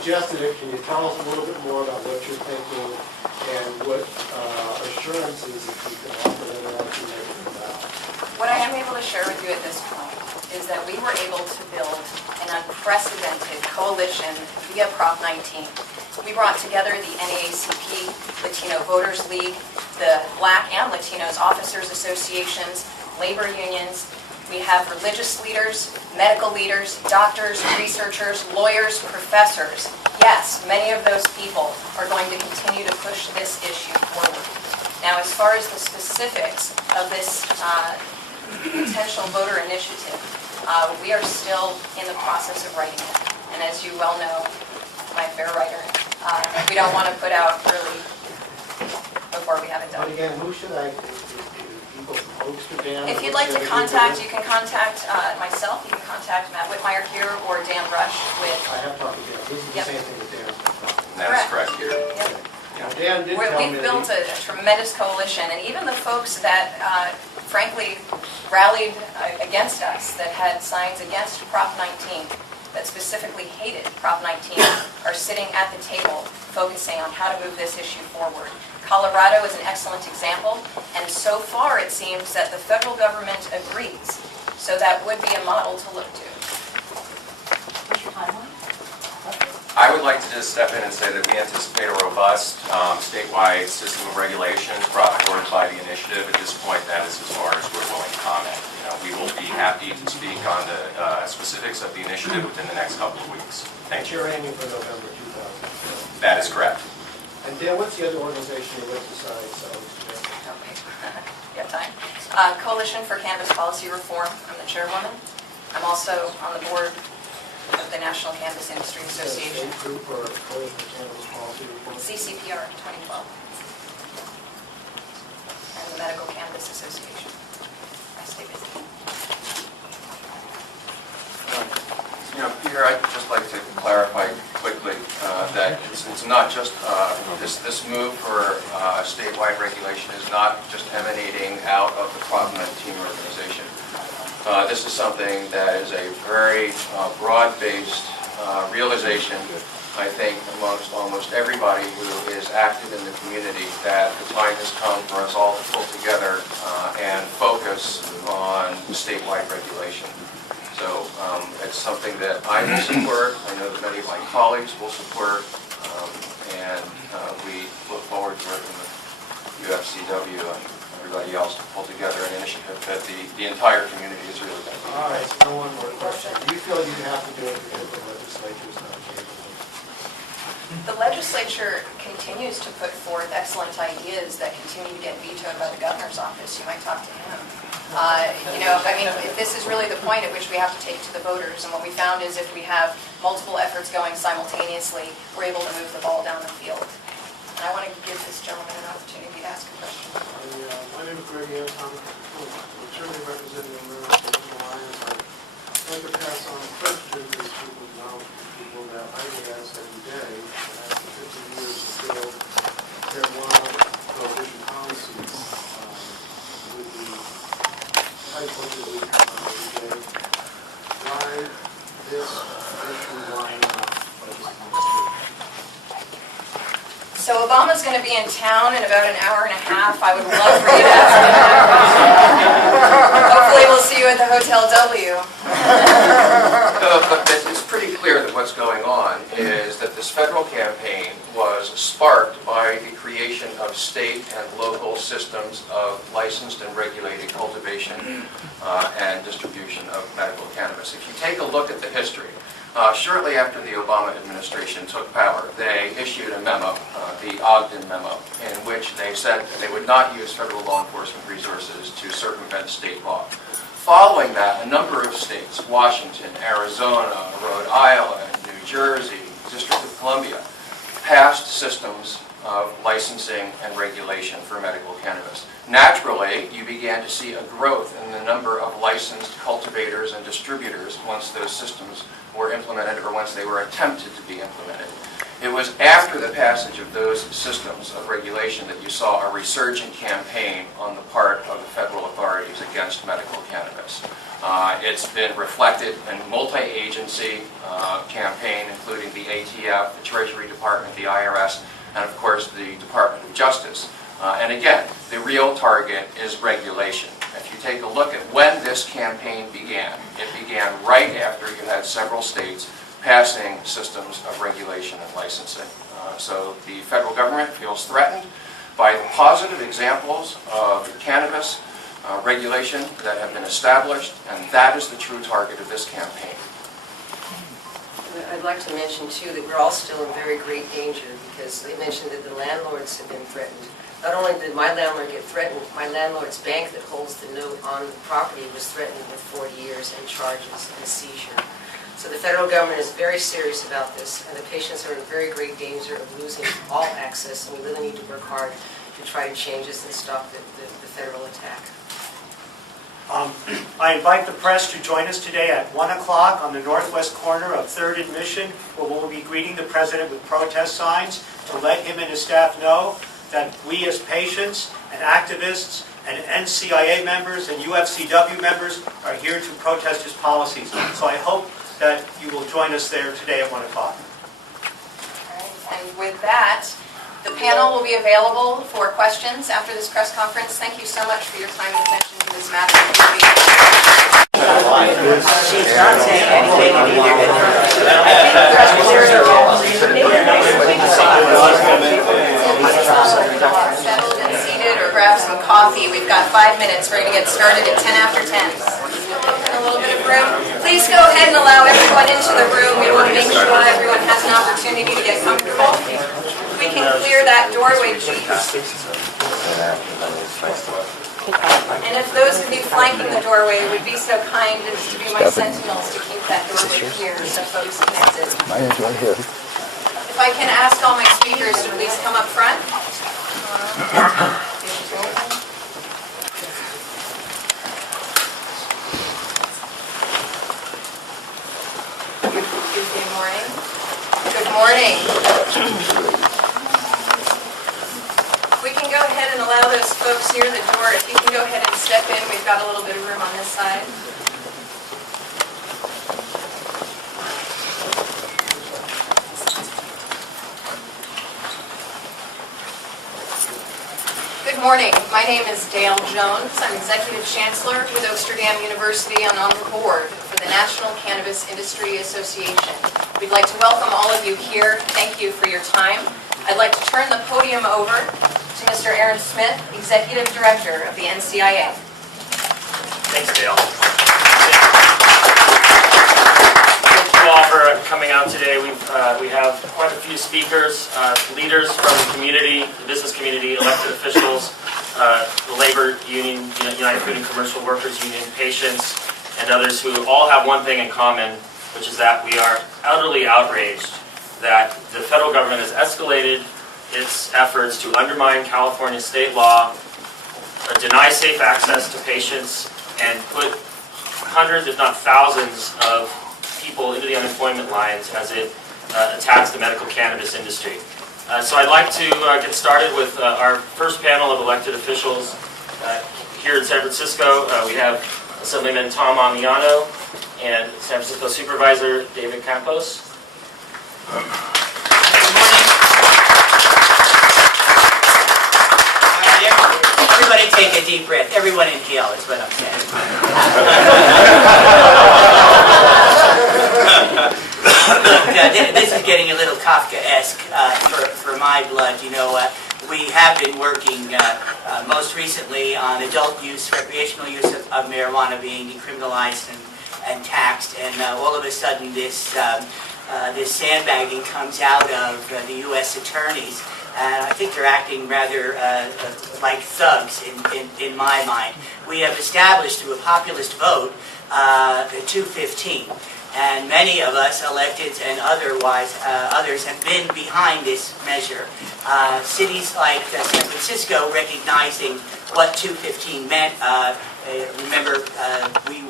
suggested it. Can you tell us a little bit more about what you're thinking and what assurances that you can offer that are actually making it out? What I am able to share with you at this point is that we were able to build an unprecedented coalition via Prop 19. We brought together the NAACP, Latino Voters League, the Black and Latinos Officers Associations, labor unions. We have religious leaders, medical leaders, doctors, researchers, lawyers, professors. Yes, many of those people are going to continue to push this issue forward. Now, as far as the specifics of this potential voter initiative, we are still in the process of writing it. And as you well know, my fair writer, we don't want to put out early before we have it done. But again, who should I, people from Oaksterdam? If you'd like to contact, you can contact myself, you can contact Matt Whitmire here, or Dan Rush with... I have talked to Dan. This is the Yep. same thing that Dan's been talking That is correct here. Yep. Now, Dan did tell me We've that built a tremendous coalition, and even the folks that frankly rallied against us, that had signs against Prop 19, that specifically hated Prop 19, are sitting at the table focusing on how to move this issue forward. Colorado is an excellent example, and so far it seems that the federal government agrees, so that would be a model to look to. What's your timeline? I would like to just step in and say that we anticipate a robust statewide system of regulations brought forward by the initiative. At this point, that is as far as we're willing to comment. We will be happy to speak on the specifics of the initiative within the next couple of weeks. Thank you. you're aiming for November 2012. That is correct. And Dan, what's the other organization you're with besides Oaksterdam? You have time? Coalition for Cannabis Policy Reform. I'm the chairwoman. I'm also on the board of the National Cannabis Industry Association. State group or Coalition for Cannabis Policy Reform? CCPR 2012. And the Medical Cannabis Association. I stay busy. Peter, I'd just like to clarify quickly that it's not just this move for statewide regulation is not just emanating out of the Prop 19 organization. This is something that is a very broad-based realization, I think, amongst almost everybody who is active in the community, that the time has come for us all to pull together and focus on statewide regulation. So it's something that I will support. I know that many of my colleagues will support, and we look forward to working with UFCW and everybody else to pull together an initiative that the entire community is really going to be. All right, no one more question. Do you feel you have to do it because the legislature is not capable? The legislature continues to put forth excellent ideas that continue to get vetoed by the governor's office. You might talk to him. This is really the point at which we have to take to the voters. And what we found is if we have multiple efforts going simultaneously, we're able to move the ball down the field. And I want to give this gentleman an opportunity to ask a question. My name is Greg Anton. I'm attorney representing the American Alliance. I'd like to pass on a question to this group of knowledgeable people that I get asked every day. After 50 years to build marijuana prohibition policies with the type budget we have on every day, why this issue, why not? So Obama's going to be in town in about an hour and a half. I would love for you to ask him that question. Hopefully we'll see you at the Hotel W. But it's pretty clear that what's going on is that this federal campaign was sparked by the creation of state and local systems of licensed and regulated cultivation and distribution of medical cannabis. If you take a look at the history, shortly after the Obama administration took power, they issued a memo, the Ogden memo, in which they said that they would not use federal law enforcement resources to circumvent state law. Following that, a number of states, Washington, Arizona, Rhode Island, New Jersey, District of Columbia, passed systems of licensing and regulation for medical cannabis. Naturally, you began to see a growth in the number of licensed cultivators and distributors once those systems were implemented or once they were attempted to be implemented. It was after the passage of those systems of regulation that you saw a resurgent campaign on the part of the federal authorities against medical cannabis. It's been reflected in multi-agency campaign, including the ATF, the Treasury Department, the IRS, and of course the Department of Justice. And again, the real target is regulation. If you take a look at when this campaign began, it began right after you had several states passing systems of regulation and licensing. So the federal government feels threatened by the positive examples of cannabis regulation that have been established, and that is the true target of this campaign. I'd like to mention too that we're all still in very great danger because they mentioned that the landlords have been threatened. Not only did my landlord get threatened, my landlord's bank that holds the note on the property was threatened with 40 years and charges and seizure. So the federal government is very serious about this, and the patients are in very great danger of losing all access, and we really need to work hard to try to change this and stop the federal attack. I invite the press to join us today at 1 o'clock on the northwest corner of 3rd and Mission, where we'll be greeting the president with protest signs to let him and his staff know that we as patients and activists and NCIA members and UFCW members are here to protest his policies. So I hope that you will join us there today at 1 o'clock. And with that, the panel will be available for questions after this press conference. Thank you so much for your time and attention to this matter. She's not saying anything Settled and seated or grab some coffee. We've got 5 minutes. We're going to get started at 10 after 10. A little bit of room. Please go ahead and allow everyone into the room. We want to make sure everyone has an opportunity to get comfortable. We can clear that doorway, please. And if those of you flanking the doorway would be so kind as to be my sentinels to keep that doorway clear so folks can exit. If I can ask all my speakers to please come up front. Good morning. Good morning. We can go ahead and allow those folks near the door, if you can go ahead and step in, we've got a little bit of room on this side. Good morning. My name is Dale Jones. I'm Executive Chancellor with Oaksterdam University and on the board for the National Cannabis Industry Association. We'd like to welcome all of you here. Thank you for your time. I'd like to turn the podium over to Mr. Aaron Smith, Executive Director of the NCIA. Thanks, Dale. Thank you all for coming out today. We have quite a few speakers, leaders from the community, the business community, elected officials, the labor union, United Food and Commercial Workers Union, patients, and others who all have one thing in common, which is that we are utterly outraged that the federal government has escalated its efforts to undermine California state law, deny safe access to patients, and put hundreds, if not thousands, of people into the unemployment lines as it attacks the medical cannabis industry. So I'd like to get started with our first panel of elected officials here in San Francisco. We have Assemblyman Tom Amiano and San Francisco Supervisor David Campos. Good morning. Everybody take a deep breath. Everyone inhale is what I'm saying. Look, this is getting a little Kafkaesque for my blood. You know, we have been working most recently on adult use, recreational use of marijuana being decriminalized and taxed, and all of a sudden this sandbagging comes out of the U.S. attorneys. And I think they're acting rather like thugs in my mind. We have established through a populist vote 215. And many of us, electeds and otherwise, others have been behind this measure. Cities like San Francisco recognizing what 215 meant. Remember, we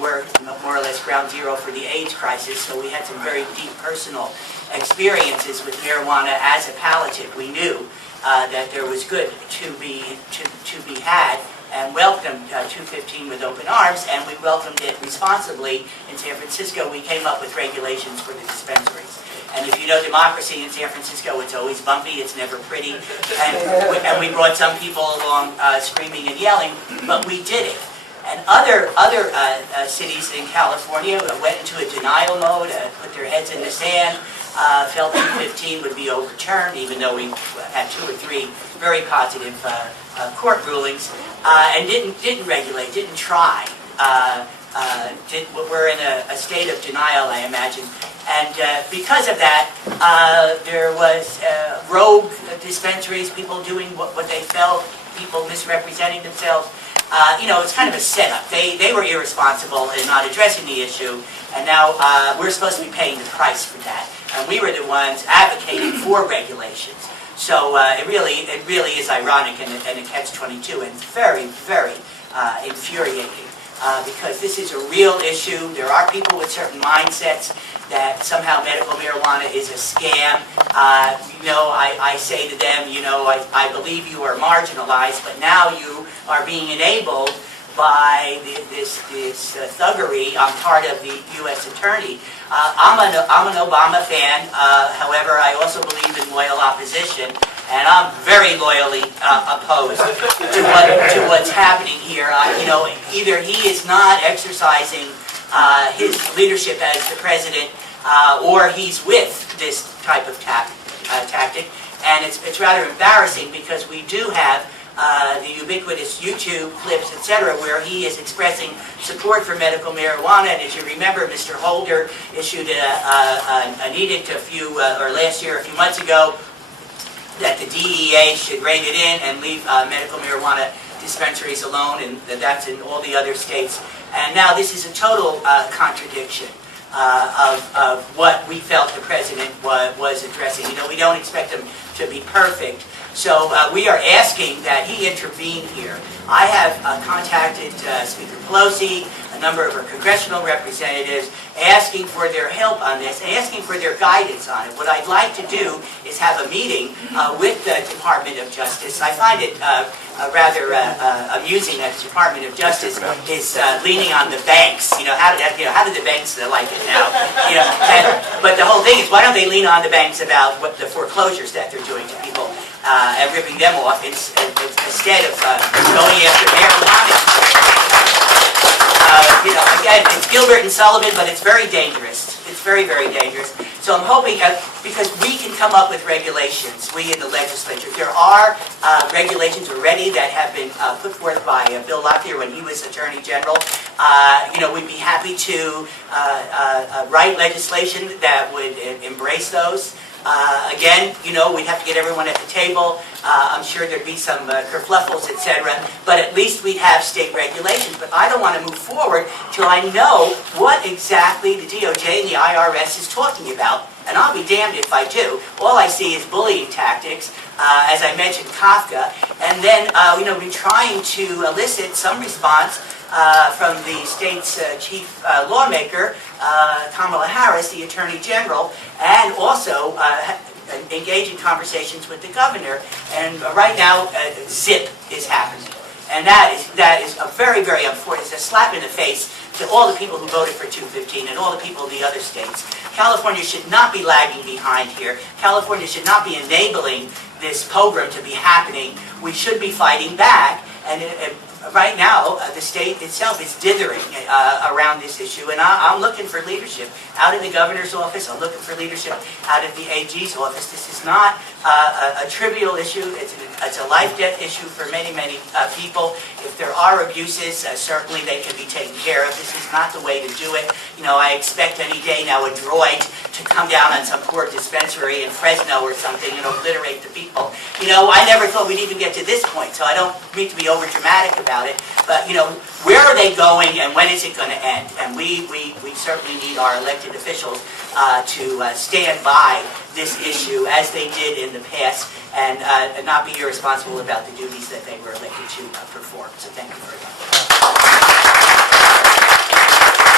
were more or less ground zero for the AIDS crisis, so we had some very deep personal experiences with marijuana as a palliative. We knew that there was good to be had, and welcomed 215 with open arms, and we welcomed it responsibly in San Francisco. We came up with regulations for the dispensaries. And if you know democracy in San Francisco, it's always bumpy, it's never pretty, and we brought some people along screaming and yelling, but we did it. And other cities in California went into a denial mode, put their heads in the sand, felt 215 would be overturned, even though we had 2 or 3 very positive court rulings, and didn't regulate, didn't try. We're in a state of denial, I imagine. And because of that, there was rogue dispensaries, people doing what they felt, people misrepresenting themselves. It's kind of a setup. They were irresponsible in not addressing the issue, and now we're supposed to be paying the price for that. And we were the ones advocating for regulations. So it really is ironic and a catch-22, and it's very, very infuriating because this is a real issue. There are people with certain mindsets that somehow medical marijuana is a scam. I say to them, I believe you are marginalized, but now you are being enabled by this thuggery on part of the U.S. Attorney. I'm an Obama fan, however, I also believe in loyal opposition, and I'm very loyally opposed to what's happening here. Either he is not exercising his leadership as the president, or he's with this type of tactic, and it's rather embarrassing because we do have the ubiquitous YouTube clips, etc., where he is expressing support for medical marijuana. And as you remember, Mr. Holder issued an edict a few months ago, that the DEA should rein it in and leave medical marijuana dispensaries alone, and that's in all the other states. And now this is a total contradiction of what we felt the president was addressing. We don't expect him to be perfect. So we are asking that he intervene here. I have contacted Speaker Pelosi, a number of her congressional representatives, asking for their help on this, and asking for their guidance on it. What I'd like to do is have a meeting with the Department of Justice. I find it rather amusing that the Department of Justice is leaning on the banks. How do the banks like it now? But the whole thing is, why don't they lean on the banks about what the foreclosures that they're doing to people? And ripping them off instead of going after marijuana. Again, it's Gilbert and Sullivan, but it's very dangerous. It's very, very dangerous. So I'm hoping, because we can come up with regulations, we in the legislature. There are regulations already that have been put forth by Bill Lockyer when he was Attorney General. We'd be happy to write legislation that would embrace those. Again, we'd have to get everyone at the table. I'm sure there'd be some kerfluffles, etc. But at least we'd have state regulations. But I don't want to move forward till I know what exactly the DOJ and the IRS is talking about. And I'll be damned if I do. All I see is bullying tactics, as I mentioned, Kafka. And then, we're trying to elicit some response from the state's chief lawmaker, Kamala Harris, the Attorney General, and also engage in conversations with the governor. And right now, zip is happening. And that is a very, very unfortunate. It's a slap in the face to all the people who voted for 215 and all the people in the other states. California should not be lagging behind here. California should not be enabling this pogrom to be happening. We should be fighting back. And right now, the state itself is dithering around this issue, and I'm looking for leadership out in the governor's office. I'm looking for leadership out of the AG's office. This is not a trivial issue. It's a life-death issue for many, many people. If there are abuses, certainly they can be taken care of. This is not the way to do it. I expect any day now a droid to come down on some poor dispensary in Fresno or something and obliterate the people. I never thought we'd even get to this point, so I don't mean to be over-dramatic about it. But, where are they going and when is it going to end? And we certainly need our elected officials to stand by this issue as they did in the past and not be irresponsible about the duties that they were elected to perform. So thank you very much.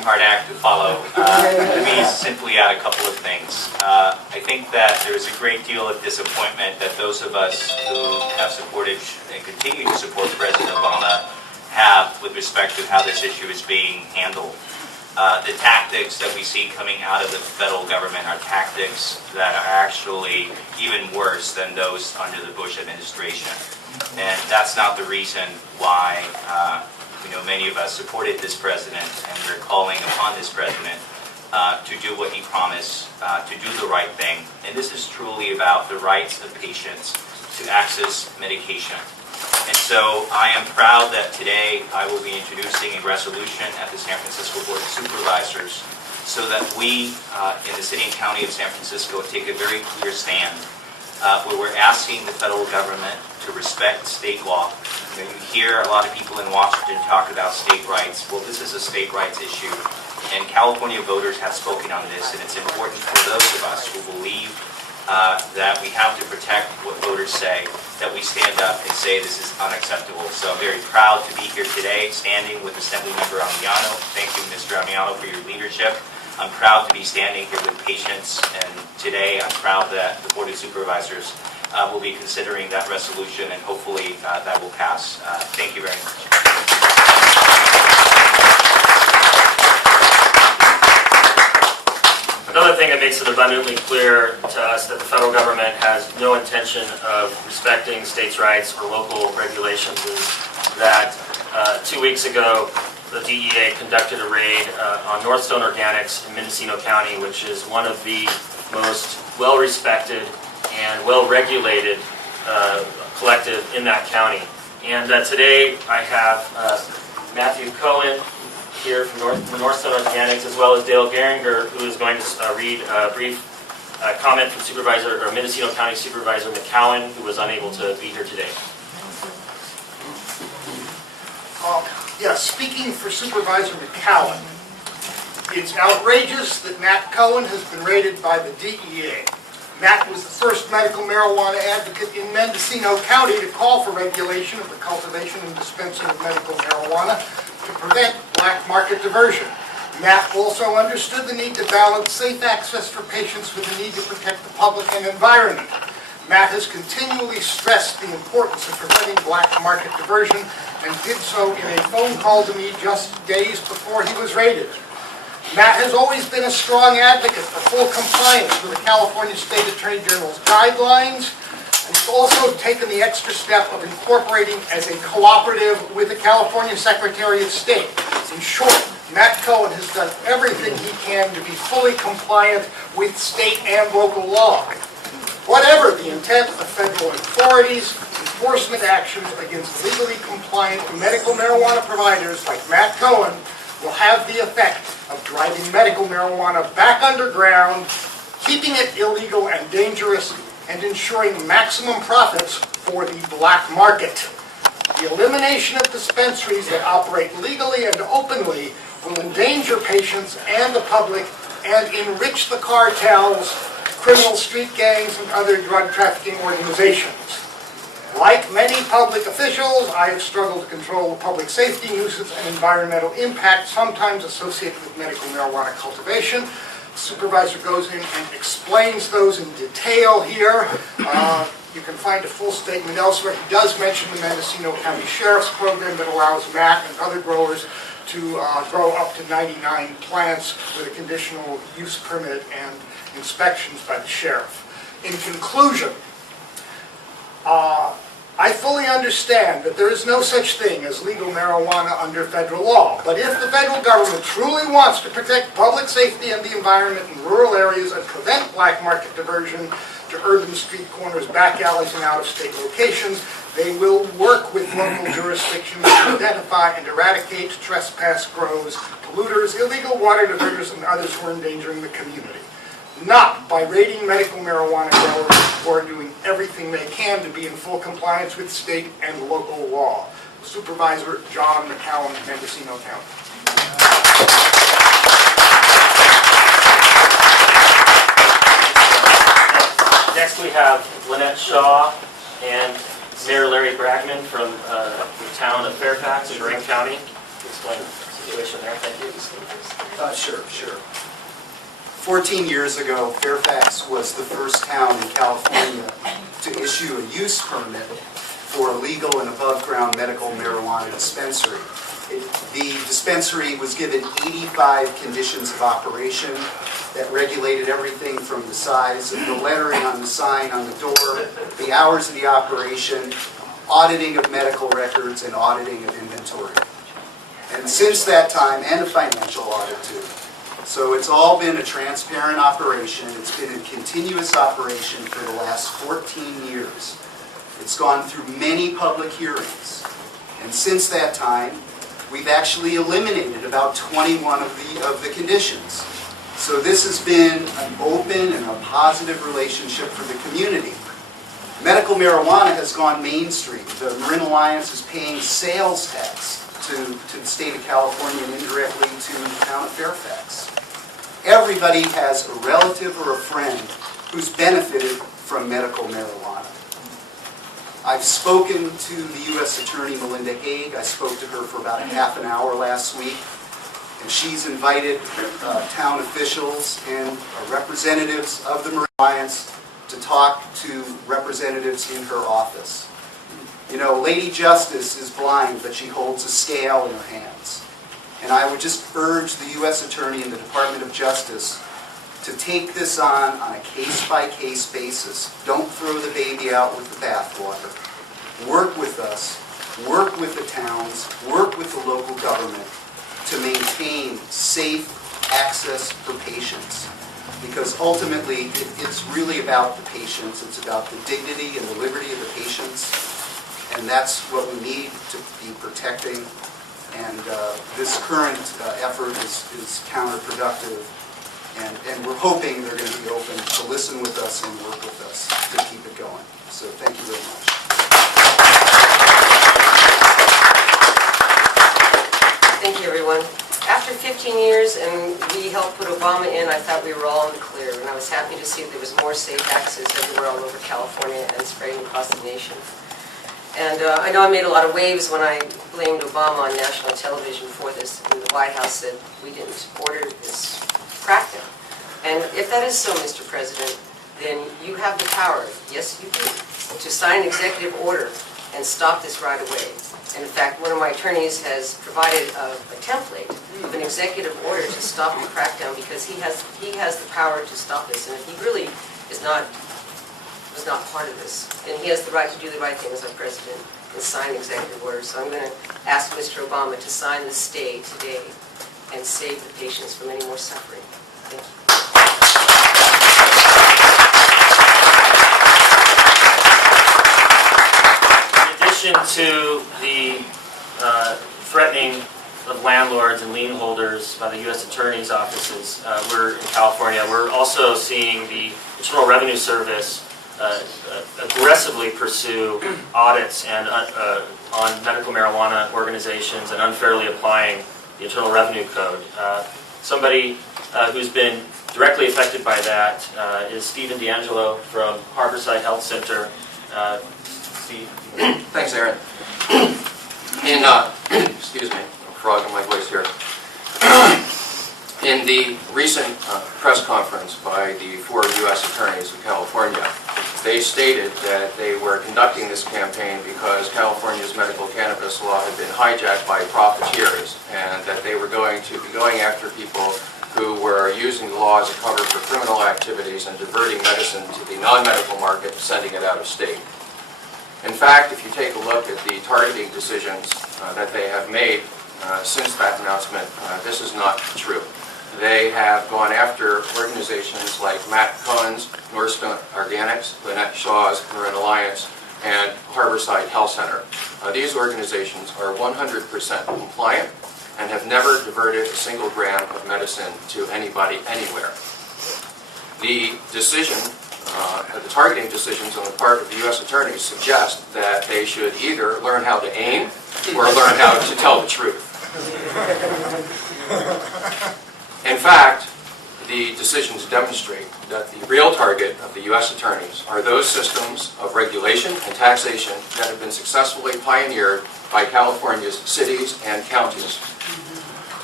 hard act to follow. Let me simply add a couple of things. I think that there is a great deal of disappointment that those of us who have supported and continue to support President Obama have with respect to how this issue is being handled. The tactics that we see coming out of the federal government are tactics that are actually even worse than those under the Bush administration. And that's not the reason why many of us supported this president, and we're calling upon this president to do what he promised, to do the right thing. And this is truly about the rights of patients to access medication. And so I am proud that today I will be introducing a resolution at the San Francisco Board of Supervisors so that we in the city and county of San Francisco take a very clear stand where we're asking the federal government to respect state law. You hear a lot of people in Washington talk about state rights. Well, this is a state rights issue, and California voters have spoken on this, and it's important for those of us who believe that we have to protect what voters say, that we stand up and say this is unacceptable. So I'm very proud to be here today, standing with Assemblymember Amiano. Thank you, Mr. Amiano, for your leadership. I'm proud to be standing here with patients, and today I'm proud that the Board of Supervisors will be considering that resolution, and hopefully that will pass. Thank you very much. Another thing that makes it abundantly clear to us that the federal government has no intention of respecting states' rights or local regulations is that 2 weeks ago, the DEA conducted a raid on Northstone Organics in Mendocino County, which is one of the most well-respected and well-regulated collective in that county. And today I have Matthew Cohen here from Northstone Organics, as well as Dale Geringer, who is going to read a brief comment from Mendocino County Supervisor McCowan, who was unable to be here today. Yes, speaking for Supervisor McCowan, it's outrageous that Matt Cohen has been raided by the DEA. Matt was the first medical marijuana advocate in Mendocino County to call for regulation of the cultivation and dispensing of medical marijuana to prevent black market diversion. Matt also understood the need to balance safe access for patients with the need to protect the public and environment. Matt has continually stressed the importance of preventing black market diversion and did so in a phone call to me just days before he was raided. Matt has always been a strong advocate for full compliance with the California State Attorney General's guidelines, and he's also taken the extra step of incorporating as a cooperative with the California Secretary of State. In short, Matt Cohen has done everything he can to be fully compliant with state and local law. Whatever the intent of federal authorities, enforcement actions against legally compliant medical marijuana providers like Matt Cohen will have the effect of driving medical marijuana back underground, keeping it illegal and dangerous, and ensuring maximum profits for the black market. The elimination of dispensaries that operate legally and openly will endanger patients and the public and enrich the cartels, criminal street gangs, and other drug trafficking organizations. Like many public officials, I have struggled to control the public safety, nuisance, and environmental impact sometimes associated with medical marijuana cultivation. The supervisor goes in and explains those in detail here. You can find a full statement elsewhere. He does mention the Mendocino County Sheriff's Program that allows Matt and other growers to grow up to 99 plants with a conditional use permit and inspections by the sheriff. In conclusion, I fully understand that there is no such thing as legal marijuana under federal law, but if the federal government truly wants to protect public safety and the environment in rural areas and prevent black market diversion to urban street corners, back alleys, and out-of-state locations, they will work with local jurisdictions to identify and eradicate trespass grows, polluters, illegal water diverters, and others who are endangering the community. Not by raiding medical marijuana growers who are doing everything they can to be in full compliance with state and local law. Supervisor John McCowan, Mendocino County. Next we have Lynette Shaw and Mayor Larry Bragman from the town of Fairfax in Marin County. Explain. situation there. Thank you. Sure. 14 years ago, Fairfax was the first town in California to issue a use permit for a legal and above-ground medical marijuana dispensary. The dispensary was given 85 conditions of operation that regulated everything from the size of the lettering on the sign on the door, the hours of the operation, auditing of medical records, and auditing of inventory. And since that time, and a financial audit too. So it's all been a transparent operation. It's been a continuous operation for the last 14 years. It's gone through many public hearings. And since that time, we've actually eliminated about 21 of the conditions. So this has been an open and a positive relationship for the community. Medical marijuana has gone mainstream. The Marin Alliance is paying sales tax to the state of California and indirectly to the town of Fairfax. Everybody has a relative or a friend who's benefited from medical marijuana. I've spoken to the U.S. Attorney Melinda Haig. I spoke to her for about a half an hour last week, and she's invited town officials and representatives of the Marin Alliance to talk to representatives in her office. You know, Lady Justice is blind, but she holds a scale in her hands. And I would just urge the U.S. Attorney and the Department of Justice to take this on a case-by-case basis. Don't throw the baby out with the bathwater. Work with us, work with the towns, work with the local government to maintain safe access for patients. Because ultimately, it's really about the patients. It's about the dignity and the liberty of the patients. And that's what we need to be protecting. And this current effort is counterproductive. And we're hoping they're going to be open to listen with us and work with us to keep it going. So thank you very much. Thank you, everyone. After 15 years and we helped put Obama in, I thought we were all in the clear. And I was happy to see there was more safe access everywhere all over California and spreading across the nation. And I know I made a lot of waves when I blamed Obama on national television for this, and the White House said we didn't order this crackdown. And if that is so, Mr. President, then you have the power, yes you do, to sign an executive order and stop this right away. And in fact, one of my attorneys has provided a template of an executive order to stop the crackdown because he has the power to stop this. And if he really was not part of this, and he has the right to do the right thing as our president and sign executive orders. So I'm going to ask Mr. Obama to sign the stay today and save the patients from any more suffering. Thank you. In addition to the threatening of landlords and lien holders by the U.S. Attorney's offices, we're in California. We're also seeing the Internal Revenue Service aggressively pursue audits and on medical marijuana organizations and unfairly applying the Internal Revenue Code. Somebody who's been directly affected by that is Stephen D'Angelo from Harborside Health Center. Steve. Thanks, Aaron. Excuse me, I'm frogging my voice here. In the recent press conference by the 4 U.S. attorneys of California, they stated that they were conducting this campaign because California's medical cannabis law had been hijacked by profiteers, and that they were going to be going after people who were using the law as a cover for criminal activities and diverting medicine to the non-medical market, sending it out of state. In fact, if you take a look at the targeting decisions that they have made since that announcement, this is not true. They have gone after organizations like Matt Cohen's Northstone Organics, Lynette Shaw's Marin Alliance, and Harborside Health Center. These organizations are 100% compliant and have never diverted a single gram of medicine to anybody anywhere. The decision, the targeting decisions on the part of the U.S. attorneys suggest that they should either learn how to aim or learn how to tell the truth. In fact, the decisions demonstrate that the real target of the U.S. attorneys are those systems of regulation and taxation that have been successfully pioneered by California's cities and counties.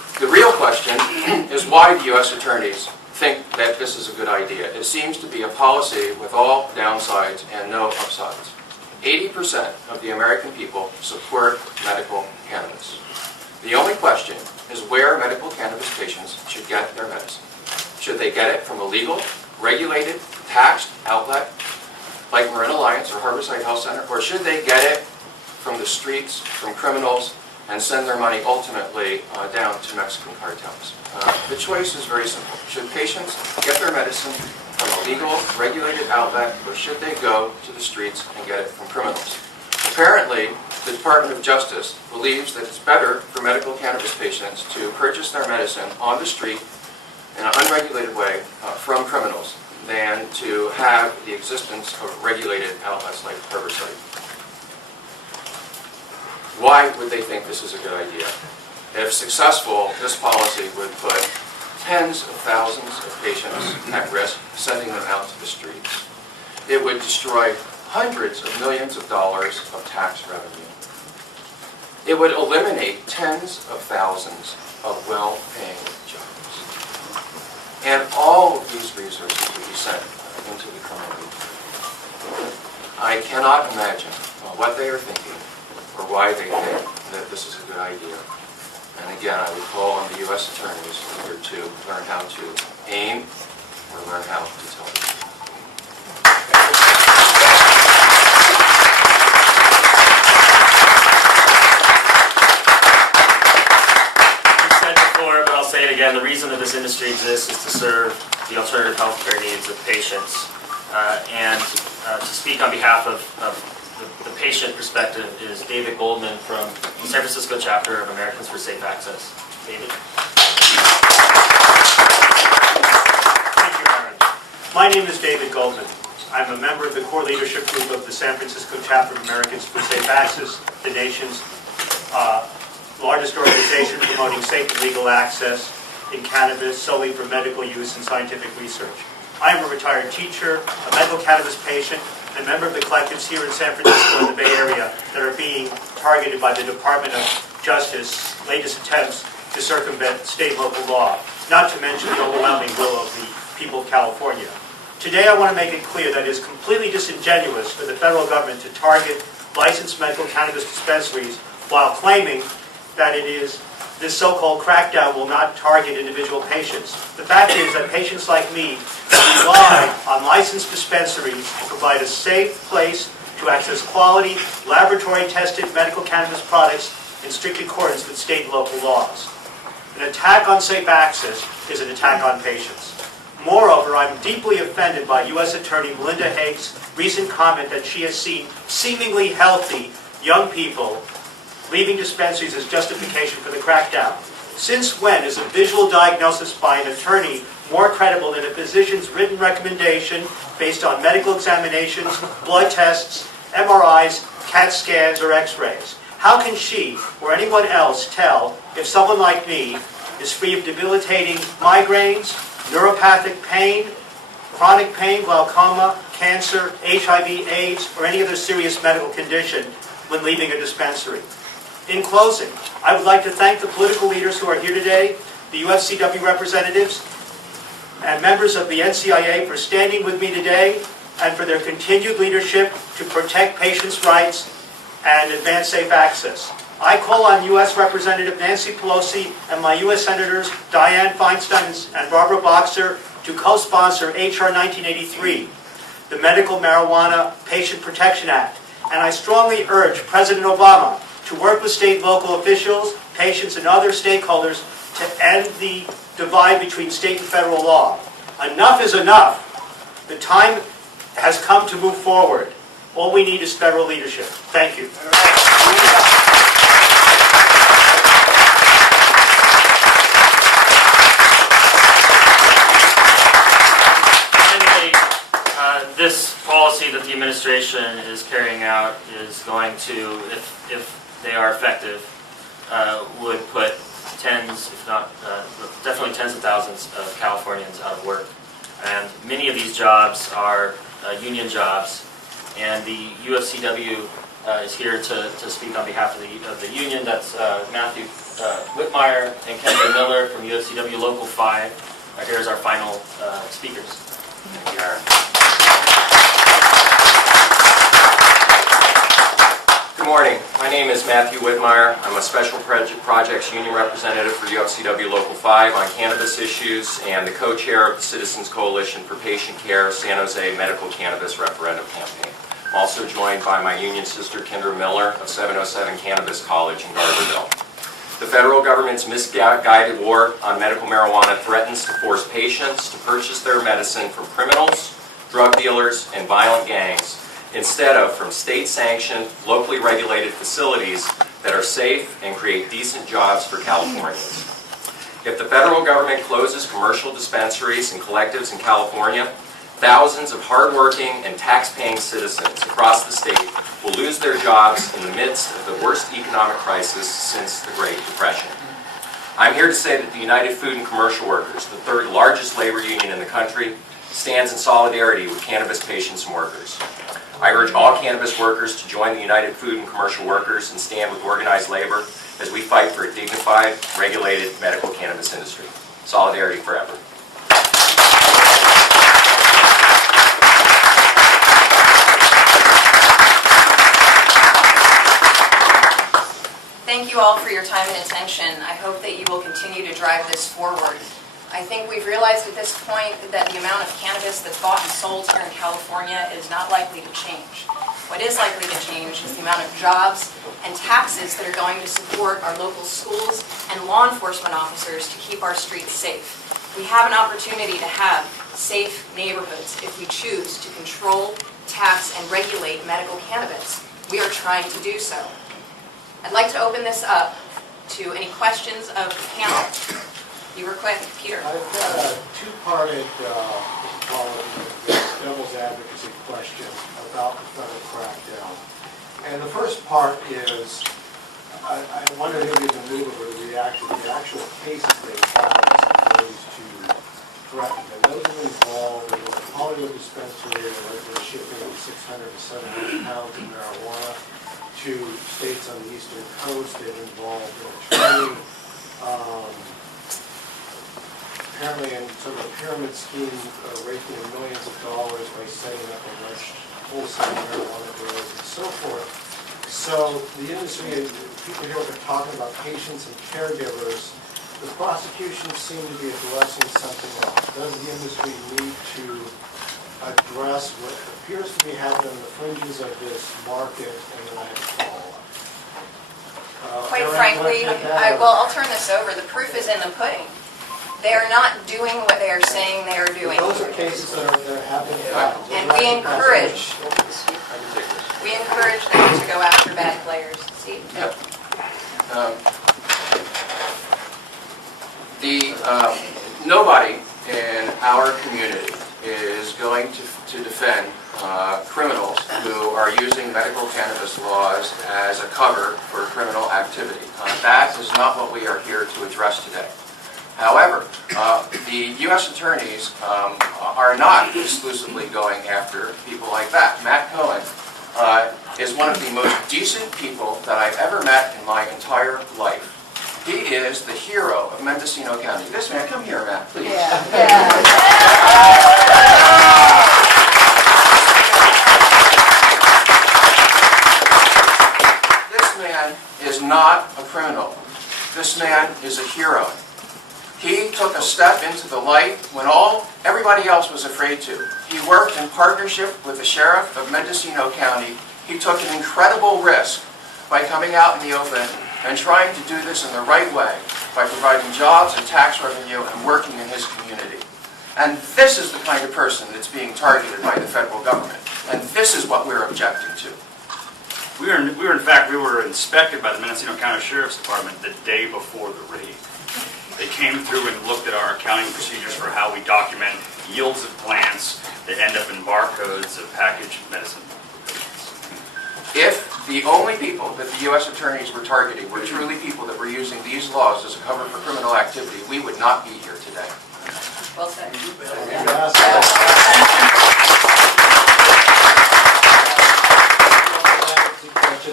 The real question is why the U.S. attorneys think that this is a good idea. It seems to be a policy with all downsides and no upsides. 80% of the American people support medical cannabis. The only question is where medical cannabis patients should get their medicine. Should they get it from a legal, regulated, taxed outlet like Marin Alliance or Harborside Health Center, or should they get it from the streets, from criminals, and send their money ultimately down to Mexican cartels? The choice is very simple. Should patients get their medicine from a legal, regulated outlet, or should they go to the streets and get it from criminals? Apparently, the Department of Justice believes that it's better for medical cannabis patients to purchase their medicine on the street in an unregulated way from criminals than to have the existence of regulated outlets like Harborside. Why would they think this is a good idea? If successful, this policy would put tens of thousands of patients at risk, sending them out to the streets. It would destroy hundreds of millions of dollars of tax revenue. It would eliminate tens of thousands of well-paying jobs. And all of these resources would be sent into the criminal league. I cannot imagine what they are thinking or why they think that this is a good idea. And again, I would call on the U.S. attorneys either to learn how to aim or learn how to tell the truth. I've said before, but I'll say it again, the reason that this industry exists is to serve the alternative healthcare needs of patients. And to speak on behalf of the patient perspective is David Goldman from the San Francisco chapter of Americans for Safe Access. David. Thank you, Aaron. My name is David Goldman. I'm a member of the core leadership group of the San Francisco chapter of Americans for Safe Access, the nation's largest organization promoting safe and legal access in cannabis solely for medical use and scientific research. I am a retired teacher, a medical cannabis patient, and member of the collectives here in San Francisco and the Bay Area that are being targeted by the Department of Justice latest attempts to circumvent state and local law, not to mention the overwhelming will of the people of California. Today I want to make it clear that it is completely disingenuous for the federal government to target licensed medical cannabis dispensaries while claiming that this so-called crackdown will not target individual patients. The fact is that patients like me rely on licensed dispensaries to provide a safe place to access quality, laboratory-tested medical cannabis products in strict accordance with state and local laws. An attack on safe access is an attack on patients. Moreover, I'm deeply offended by U.S. Attorney Melinda Haig's recent comment that she has seen seemingly healthy young people leaving dispensaries as justification for the crackdown. Since when is a visual diagnosis by an attorney more credible than a physician's written recommendation based on medical examinations, blood tests, MRIs, CAT scans, or x-rays? How can she or anyone else tell if someone like me is free of debilitating migraines, neuropathic pain, chronic pain, glaucoma, cancer, HIV, AIDS, or any other serious medical condition when leaving a dispensary? In closing, I would like to thank the political leaders who are here today, the UFCW representatives, and members of the NCIA for standing with me today and for their continued leadership to protect patients' rights and advance safe access. I call on U.S. Representative Nancy Pelosi and my U.S. Senators Dianne Feinstein and Barbara Boxer to co-sponsor H.R. 1983, the Medical Marijuana Patient Protection Act. And I strongly urge President Obama to work with state and local officials, patients, and other stakeholders to end the divide between state and federal law. Enough is enough. The time has come to move forward. All we need is federal leadership. Thank you. Finally, this policy that the administration is carrying out is going to, if they are effective, would put tens, if not definitely tens of thousands of Californians out of work. And many of these jobs are union jobs, and the UFCW is here to speak on behalf of the union. That's Matthew Whitmire and Kendra Miller from UFCW Local 5. Here's our final speakers. Thank you, Aaron. Good morning. My name is Matthew Whitmire. I'm a Special Projects Union Representative for UFCW Local 5 on cannabis issues and the co-chair of the Citizens Coalition for Patient Care San Jose Medical Cannabis Referendum Campaign. I'm also joined by my union sister Kendra Miller of 707 Cannabis College in Garberville. The federal government's misguided war on medical marijuana threatens to force patients to purchase their medicine from criminals, drug dealers, and violent gangs instead of from state-sanctioned, locally regulated facilities that are safe and create decent jobs for Californians. If the federal government closes commercial dispensaries and collectives in California, thousands of hardworking and tax-paying citizens across the state will lose their jobs in the midst of the worst economic crisis since the Great Depression. I'm here to say that the United Food and Commercial Workers, the third largest labor union in the country, stands in solidarity with cannabis patients and workers. I urge all cannabis workers to join the United Food and Commercial Workers and stand with organized labor as we fight for a dignified, regulated medical cannabis industry. Solidarity forever. Thank you all for your time and attention. I hope that you will continue to drive this forward. I think we've realized at this point that the amount of cannabis that's bought and sold here in California is not likely to change. What is likely to change is the amount of jobs and taxes that are going to support our local schools and law enforcement officers to keep our streets safe. We have an opportunity to have safe neighborhoods if we choose to control, tax, and regulate medical cannabis. We are trying to do so. I'd like to open this up to any questions of the panel. You were quick, Peter. I've got a two-parted devil's advocacy question about the federal crackdown. And the first part is, I wonder if you can move over to react to the actual cases they filed as opposed to threatened. And those are involved in a Hollywood dispensary where they're shipping 600 to 700 pounds of marijuana to states on the eastern coast. They've involved an attorney, apparently in sort of a pyramid scheme, raking in millions of dollars by setting up alleged wholesale marijuana grows and so forth. So the industry, people here are talking about patients and caregivers. The prosecution seem to be addressing something else. Does the industry need to address what appears to be happening on the fringes of this market and then I have to follow up? Quite frankly, I'll turn this over. The proof is in the pudding. They are not doing what they are saying they are doing. Those are cases that are happening. And we encourage them to go after bad players. Steve? Yep. Nobody in our community is going to defend criminals who are using medical cannabis laws as a cover for criminal activity. That is not what we are here to address today. However, the U.S. attorneys are not exclusively going after people like that. Matt Cohen is one of the most decent people that I've ever met in my entire life. He is the hero of Mendocino County. This man, come here, Matt, please. This man is not a criminal. This man is a hero. He took a step into the light when everybody else was afraid to. He worked in partnership with the sheriff of Mendocino County. He took an incredible risk by coming out in the open and trying to do this in the right way by providing jobs and tax revenue and working in his community. And this is the kind of person that's being targeted by the federal government. And this is what we're objecting to. We were inspected by the Mendocino County Sheriff's Department the day before the raid. They came through and looked at our accounting procedures for how we document yields of plants that end up in barcodes of packaged medicine. If the only people that the U.S. attorneys were targeting were truly people that were using these laws as a cover for criminal activity, we would not be here today. Well said.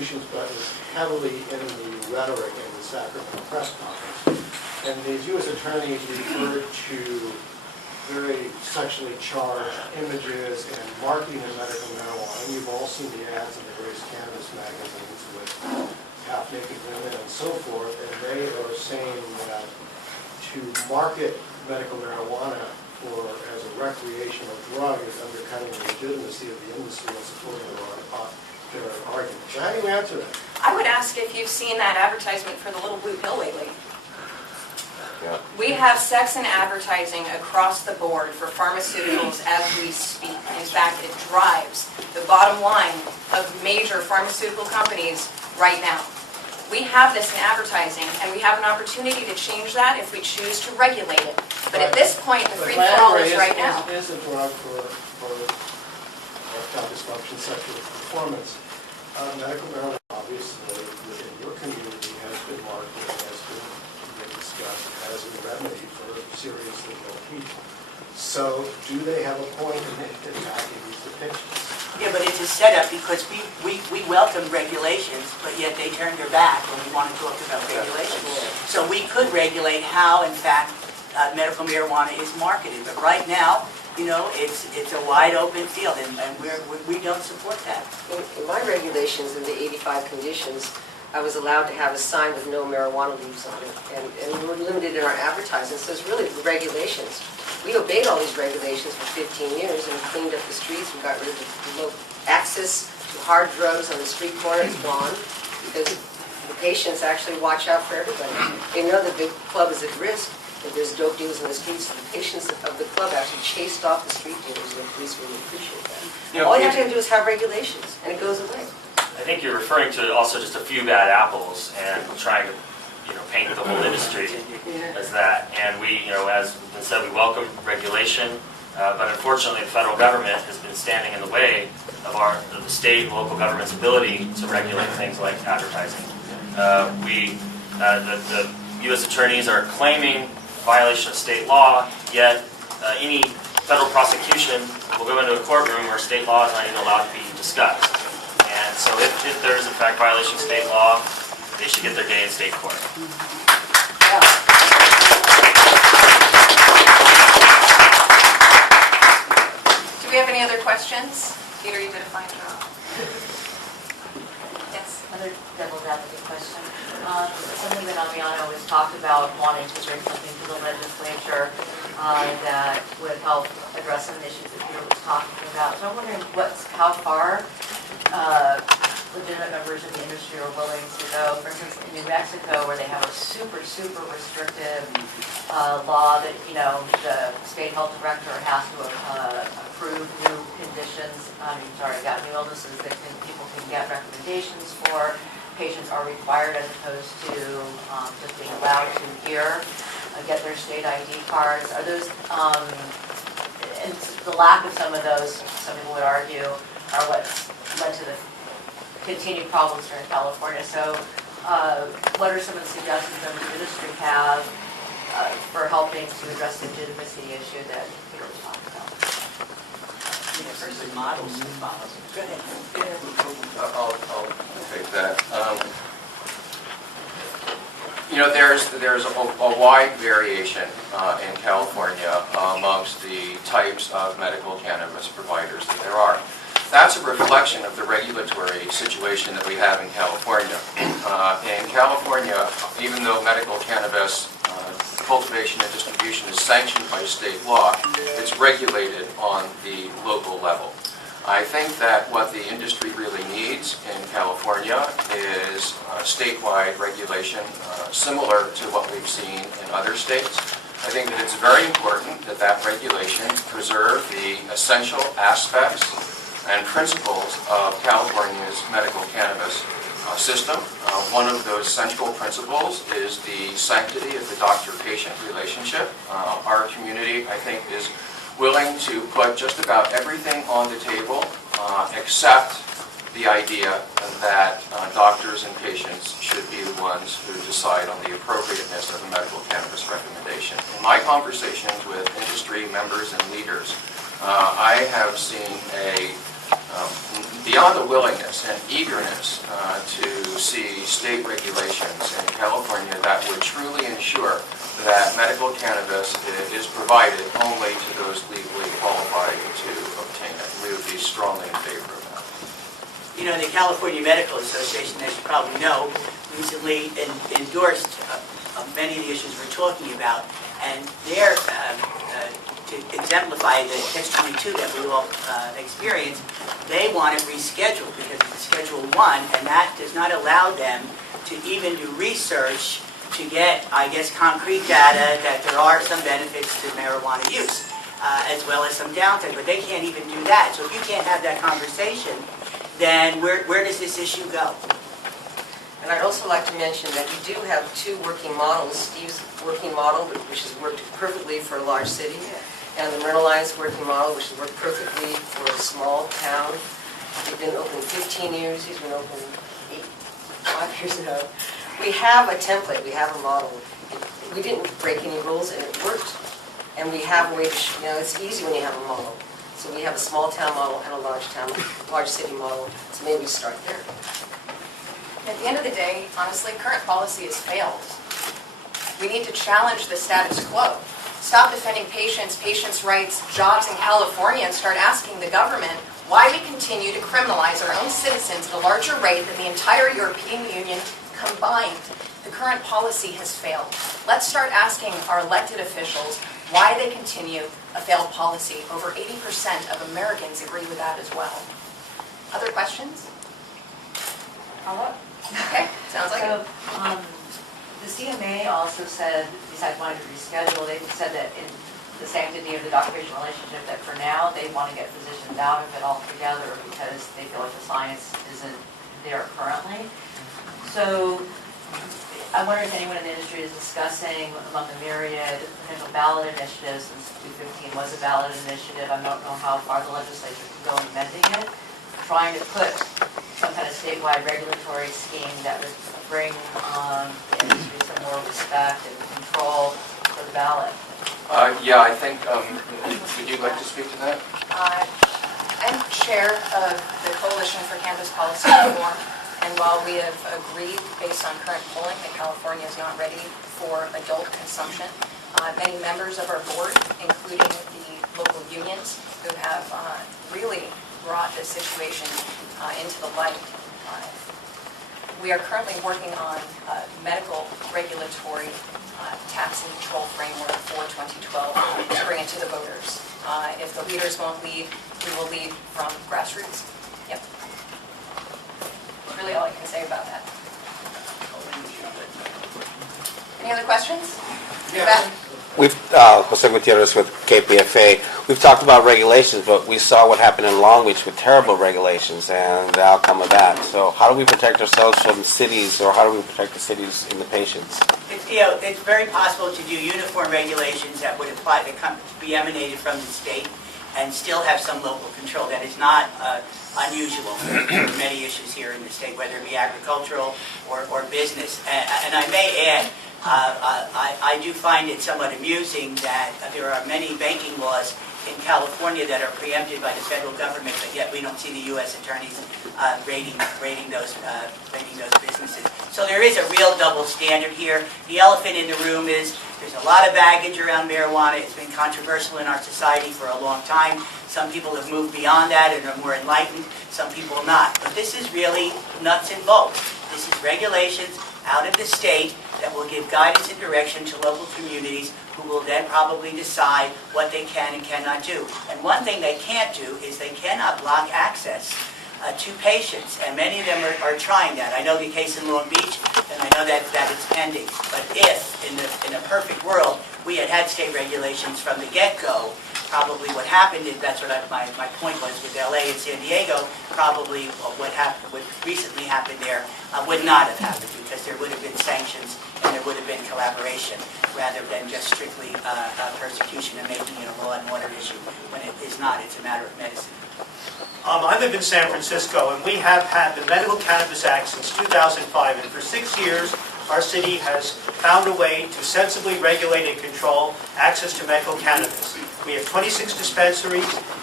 prosecutions, but was heavily in the rhetoric in the Sacramento press conference. And these U.S. attorneys referred to very sexually charged images and marketing of medical marijuana. And you've all seen the ads in the various cannabis magazines with half-naked women and so forth. And they are saying that to market medical marijuana as a recreational drug is undercutting the legitimacy of the industry and supporting their argument. So how do you answer that? I would ask if you've seen that advertisement for the Little Blue Pill lately. Yeah. We have sex and advertising across the board for pharmaceuticals as we speak. In fact, it drives the bottom line of major pharmaceutical companies right now. We have this in advertising, and we have an opportunity to change that if we choose to regulate it. But at this point, the free-for-all is right now. Is a drug for erectile dysfunction, sexual performance. Medical marijuana, obviously, within your community has been marketed, has been discussed as a remedy for seriously ill people. So do they have a point in attacking these depictions? Yeah, but it's a setup because we welcome regulations, but yet they turned their back when we wanted to talk about regulations. So we could regulate how, in fact, medical marijuana is marketed. But right now, you know, it's a wide open field, and we don't support that. In my regulations, in the 85 conditions, I was allowed to have a sign with no marijuana leaves on it, and we were limited in our advertising. So it's really the regulations. We obeyed all these regulations for 15 years, and we cleaned up the streets. We got rid of the low access to hard drugs on the street corner. It's gone because the patients actually watch out for everybody. They know the big club is at risk. If there's dope dealers in the streets, the patients of the club actually chased off the street dealers, and the police really appreciate that. You know, All you have to do is have regulations, and it goes away. I think you're referring to also just a few bad apples and trying to, paint the whole industry as that. And we, as I said, we welcome regulation, but unfortunately the federal government has been standing in the way of the state and local government's ability to regulate things like advertising. The U.S. attorneys are claiming violation of state law, yet any federal prosecution will go into a courtroom where state law is not even allowed to be discussed. And so if there is in fact violation of state law, they should get their day in state court. Do we have any other questions? Peter, you did a fine job. Yes. Another devil's advocate question. Something that Amiano has talked about wanting to bring something to the legislature that would help address some of the issues that Peter was talking about. So I'm wondering how far legitimate members of the industry are willing to go. For instance, in New Mexico, where they have a super restrictive law that, the state health director has to approve new conditions, got new illnesses that people can get recommendations for. Patients are required, as opposed to just being allowed to get their state ID cards. Are those, and the lack of some of those, some people would argue, are what led to the continued problems here in California. So what are some of the suggestions that the industry have for helping to address the legitimacy issue that Peter was talking about? First, models to follow. Go ahead. I'll take that. There's a wide variation in California amongst the types of medical cannabis providers that there are. That's a reflection of the regulatory situation that we have in California. In California, even though medical cannabis cultivation and distribution is sanctioned by state law, it's regulated on the local level. I think that what the industry really needs in California is statewide regulation similar to what we've seen in other states. I think that it's very important that that regulation preserve the essential aspects and principles of California's medical cannabis system. One of those central principles is the sanctity of the doctor-patient relationship. Our community, I think, is willing to put just about everything on the table except the idea that doctors and patients should be the ones who decide on the appropriateness of a medical cannabis recommendation. In my conversations with industry members and leaders, I have seen a Beyond the willingness and eagerness to see state regulations in California that would truly ensure that medical cannabis is provided only to those legally qualified to obtain it. We would be strongly in favor of that. You know, the California Medical Association, as you probably know, recently endorsed many of the issues we're talking about, and they're, to exemplify the catch-22 that we all experience, they want it rescheduled because it's Schedule 1, and that does not allow them to even do research to get, I guess, concrete data that there are some benefits to marijuana use, as well as some downside, but they can't even do that. So if you can't have that conversation, then where does this issue go? And I'd also like to mention that we do have two working models. Steve's working model, which has worked perfectly for a large city, and the Myrtle Lions working model, which has worked perfectly for a small town. They've been open 15 years. He's been open 5 years ago. We have a template. We have a model. We didn't break any rules, and it worked. And we have a way to, it's easy when you have a model. So we have a small town model and a large city model. So maybe we start there. At the end of the day, honestly, current policy has failed. We need to challenge the status quo. Stop defending patients' rights, jobs in California, and start asking the government why we continue to criminalize our own citizens at a larger rate than the entire European Union combined. The current policy has failed. Let's start asking our elected officials why they continue a failed policy. Over 80% of Americans agree with that as well. Other questions? Okay, sounds like it. The CMA also said, besides wanting to reschedule, they said that in the sanctity of the doctor-patient relationship, that for now they want to get physicians out of it altogether because they feel like the science isn't there currently. So I wonder if anyone in the industry is discussing among the myriad potential ballot initiatives, since 215 was a ballot initiative. I don't know how far the legislature can go in amending it, trying to put some kind of statewide regulatory scheme that would bring the industry some more respect and control for the ballot. Yeah, I think, would you like to speak to that? I'm chair of the Coalition for Cannabis Policy Reform, and while we have agreed, based on current polling, that California is not ready for adult consumption, many members of our board, including the local unions, who have really brought this situation into the light. We are currently working on medical regulatory tax and control framework for 2012 to bring it to the voters. If the leaders won't lead, we will lead from grassroots. Yep. That's really all I can say about that. Any other questions? Yes. We've, Jose Gutierrez with KPFA, we've talked about regulations, but we saw what happened in Long Beach with terrible regulations and the outcome of that. So how do we protect ourselves from cities, or how do we protect the cities and the patients? It's very possible to do uniform regulations that would apply, that be emanated from the state and still have some local control. That is not unusual for many issues here in the state, whether it be agricultural or business. And I may add, I do find it somewhat amusing that there are many banking laws in California that are preempted by the federal government, but yet we don't see the U.S. attorneys rating those businesses. So there is a real double standard here. The elephant in the room is there's a lot of baggage around marijuana. It's been controversial in our society for a long time. Some people have moved beyond that and are more enlightened. Some people not. But this is really nuts and bolts. This is regulations out of the state that will give guidance and direction to local communities who will then probably decide what they can and cannot do. And one thing they can't do is they cannot block access to patients, and many of them are trying that. I know the case in Long Beach, and I know that it's pending. But if, in a perfect world, we had state regulations from the get-go, probably what happened is, that's what my point was with LA and San Diego, probably what recently happened there would not have happened, because there would have been sanctions and there would have been collaboration rather than just strictly persecution and making it a law and order issue when it is not. It's a matter of medicine. I live in San Francisco, and we have had the Medical Cannabis Act since 2005, and for 6 years, our city has found a way to sensibly regulate and control access to medical cannabis. We have 26 dispensaries,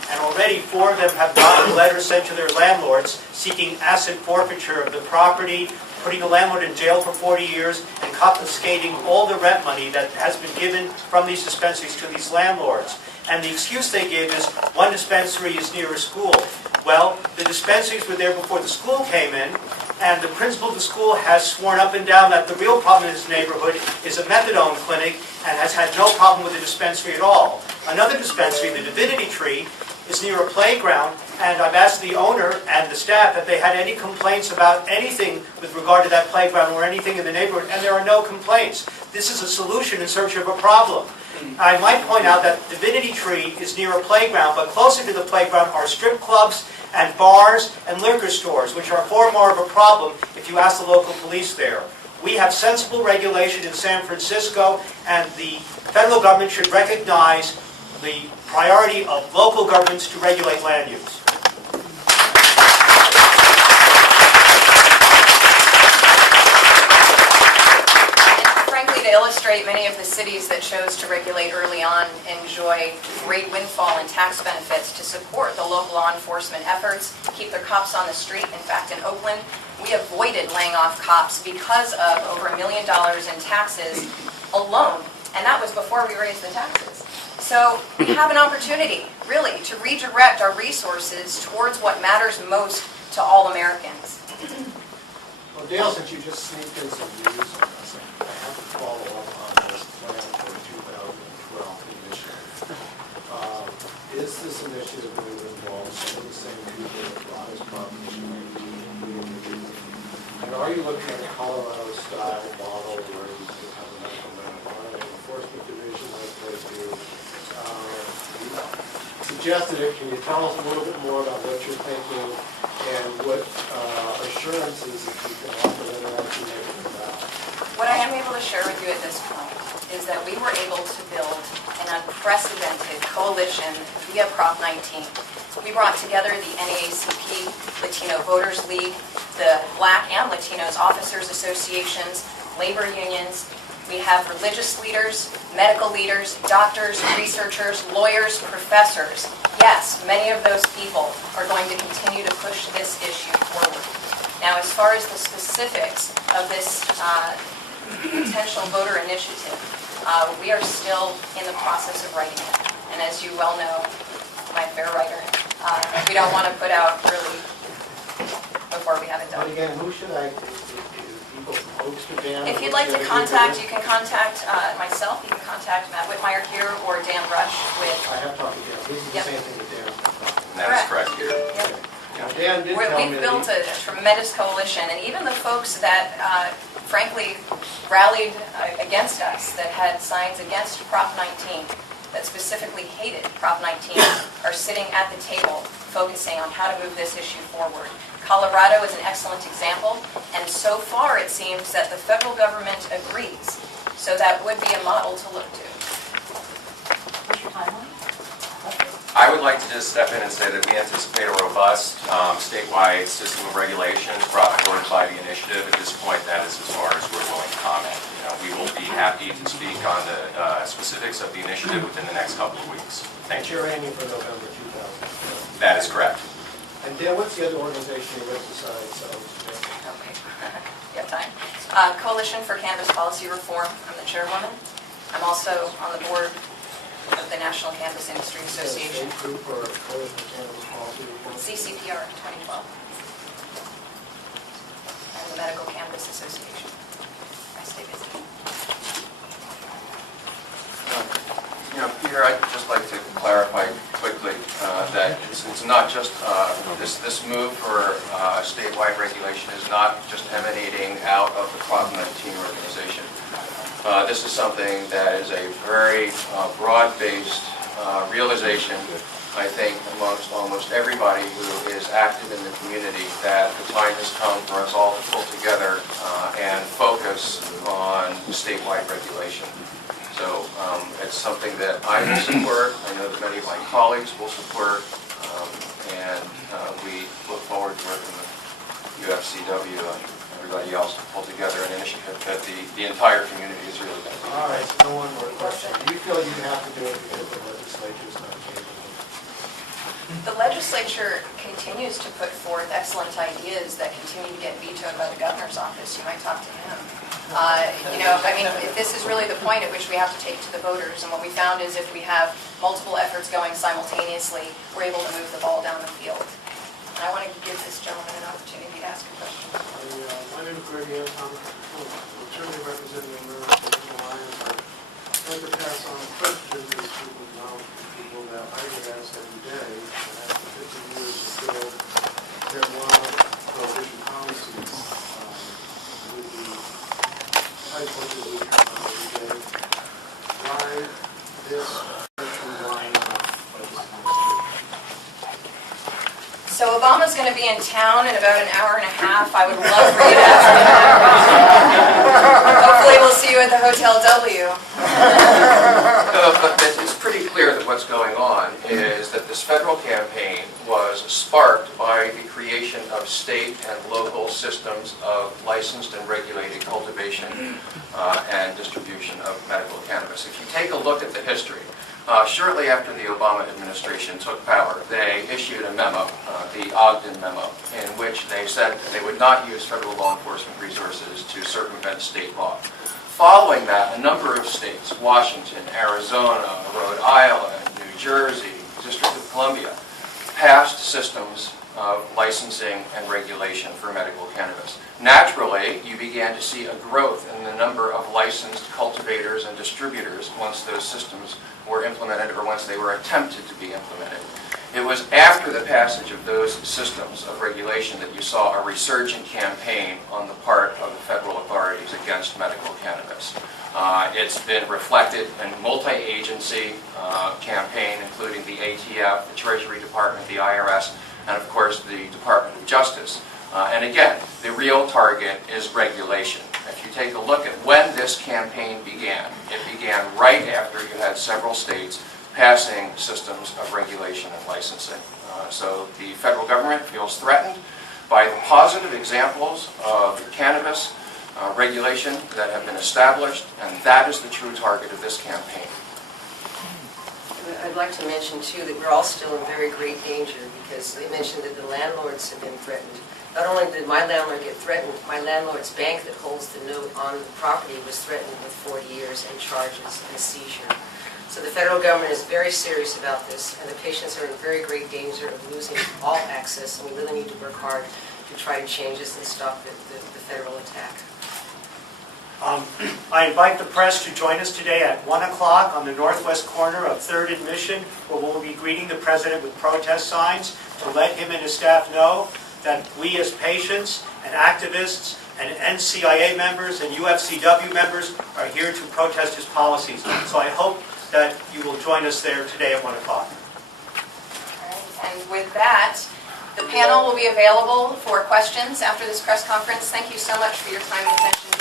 and already 4 of them have gotten letters sent to their landlords seeking asset forfeiture of the property, putting the landlord in jail for 40 years, and confiscating all the rent money that has been given from these dispensaries to these landlords. And the excuse they give is, one dispensary is near a school. Well, the dispensaries were there before the school came in, and the principal of the school has sworn up and down that the real problem in his neighborhood is a methadone clinic and has had no problem with the dispensary at all. Another dispensary, the Divinity Tree, is near a playground, and I've asked the owner and the staff if they had any complaints about anything with regard to that playground or anything in the neighborhood, and there are no complaints. This is a solution in search of a problem. I might point out that Divinity Tree is near a playground, but closer to the playground are strip clubs and bars and liquor stores, which are far more of a problem if you ask the local police there. We have sensible regulation in San Francisco, and the federal government should recognize the priority of local governments to regulate land use. Frankly, to illustrate, many of the cities that chose to regulate early on enjoy great windfall and tax benefits to support the local law enforcement efforts, keep their cops on the street. In fact, in Oakland, we avoided laying off cops because of over $1 million in taxes alone, and that was before we raised the taxes. So we have an opportunity, really, to redirect our resources towards what matters most to all Americans. Well, Dale, since you just sneaked in some news on this, I have to follow up on this plan for 2012 initiative. Is this initiative going to involve some of the same people that brought us Proposition 19? And are you looking at a Colorado-style model where you could have a medical marijuana enforcement division like they do? You suggested it. Can you tell us a little bit more about what you're thinking and what assurances that you can offer that are actually making it out? What I am able to share with you at this point is that we were able to build an unprecedented coalition via Prop 19. We brought together the NAACP, Latino Voters League, the Black and Latinos Officers Associations, labor unions. We have religious leaders, medical leaders, doctors, researchers, lawyers, professors. Yes, many of those people are going to continue to push this issue forward. Now, as far as the specifics of this potential voter initiative, we are still in the process of writing it. And as you well know, my fair writer, we don't want to put out really before we have it done. But again, who should I, people from Oaksterdam? If you'd like to contact, you can contact myself, you can contact Matt Whitmire here, or Dan Rush with... I have talked to Dan. This is the same thing that Dan. That is correct here. Yep. Now, Dan did tell me We've built a tremendous coalition, and even the folks that, frankly, rallied against us, that had signs against Prop 19, that specifically hated Prop 19, are sitting at the table focusing on how to move this issue forward. Colorado is an excellent example, and so far it seems that the federal government agrees, so that would be a model to look to. What's your timeline? I would like to just step in and say that we anticipate a robust statewide system of regulations brought forward by the initiative. At this point, that is as far as we're willing to comment. We will be happy to speak on the specifics of the initiative within the next couple of weeks. Thank you. You're aiming for November 2012. That is correct. And Dan, what's the other organization you with besides Okay, you have time. Coalition for Cannabis Policy Reform, I'm the chairwoman. I'm also on the board of the National Cannabis Industry Association. State group or Coalition for Cannabis Policy Reform? CCPR 2012. And the Medical Cannabis Association. I stay busy. Peter, I'd just like to clarify quickly that it's not just this move for statewide regulation is not just emanating out of the Prop 19 organization. This is something that is a very broad-based realization, I think, amongst almost everybody who is active in the community, that the time has come for us all to pull together and focus on statewide regulation. So it's something that I will support. I know that many of my colleagues will support, and we look forward to working with UFCW and everybody else to pull together an initiative that the entire community is really going to be. All right, so no one more question. Do you feel you have to do it because the legislature is not capable? The legislature continues to put forth excellent ideas that continue to get vetoed by the governor's office. You might talk to him. This is really the point at which we have to take to the voters. And what we found is if we have multiple efforts going simultaneously, we're able to move the ball down the field. And I want to give this gentleman an opportunity to ask a question. My name is Greg Anton. I'm attorney representing the American Alliance. I'd like to pass on a question to this group of knowledgeable people that I get asked every day. After 50 years of failed marijuana prohibition policies, with the high budget we have every day, why this question line of So Obama's going to be in town in about an hour and a half. I would love for you to ask him. Hopefully we'll see you at the Hotel W. But it's pretty clear that what's going on is that this federal campaign was sparked by the creation of state and local systems of licensed and regulated cultivation and distribution of medical cannabis. If you take a look at the history, shortly after the Obama administration took power, they issued a memo, the Ogden memo, in which they said that they would not use federal law enforcement resources to circumvent state law. Following that, a number of states, Washington, Arizona, Rhode Island, New Jersey, District of Columbia, passed systems of licensing and regulation for medical cannabis. Naturally, you began to see a growth in the number of licensed cultivators and distributors once those systems were implemented or once they were attempted to be implemented. It was after the passage of those systems of regulation that you saw a resurgent campaign on the part of the federal authorities against medical cannabis. It's been reflected in multi-agency campaign, including the ATF, the Treasury Department, the IRS, and of course the Department of Justice. And again, the real target is regulation. If you take a look at when this campaign began, it began right after you had several states passing systems of regulation and licensing. So the federal government feels threatened by the positive examples of cannabis regulation that have been established, and that is the true target of this campaign. I'd like to mention, too, that we're all still in very great danger because they mentioned that the landlords have been threatened. Not only did my landlord get threatened, my landlord's bank that holds the note on the property was threatened with 40 years and charges and seizure. So the federal government is very serious about this, and the patients are in very great danger of losing all access, and we really need to work hard to try to change this and stop the federal attack. I invite the press to join us today at 1 o'clock on the northwest corner of 3rd and Mission, where we'll be greeting the president with protest signs to let him and his staff know that we as patients and activists and NCIA members and UFCW members are here to protest his policies. So I hope that you will join us there today at 1 o'clock. All right. And with that, the panel will be available for questions after this press conference. Thank you so much for your time and attention.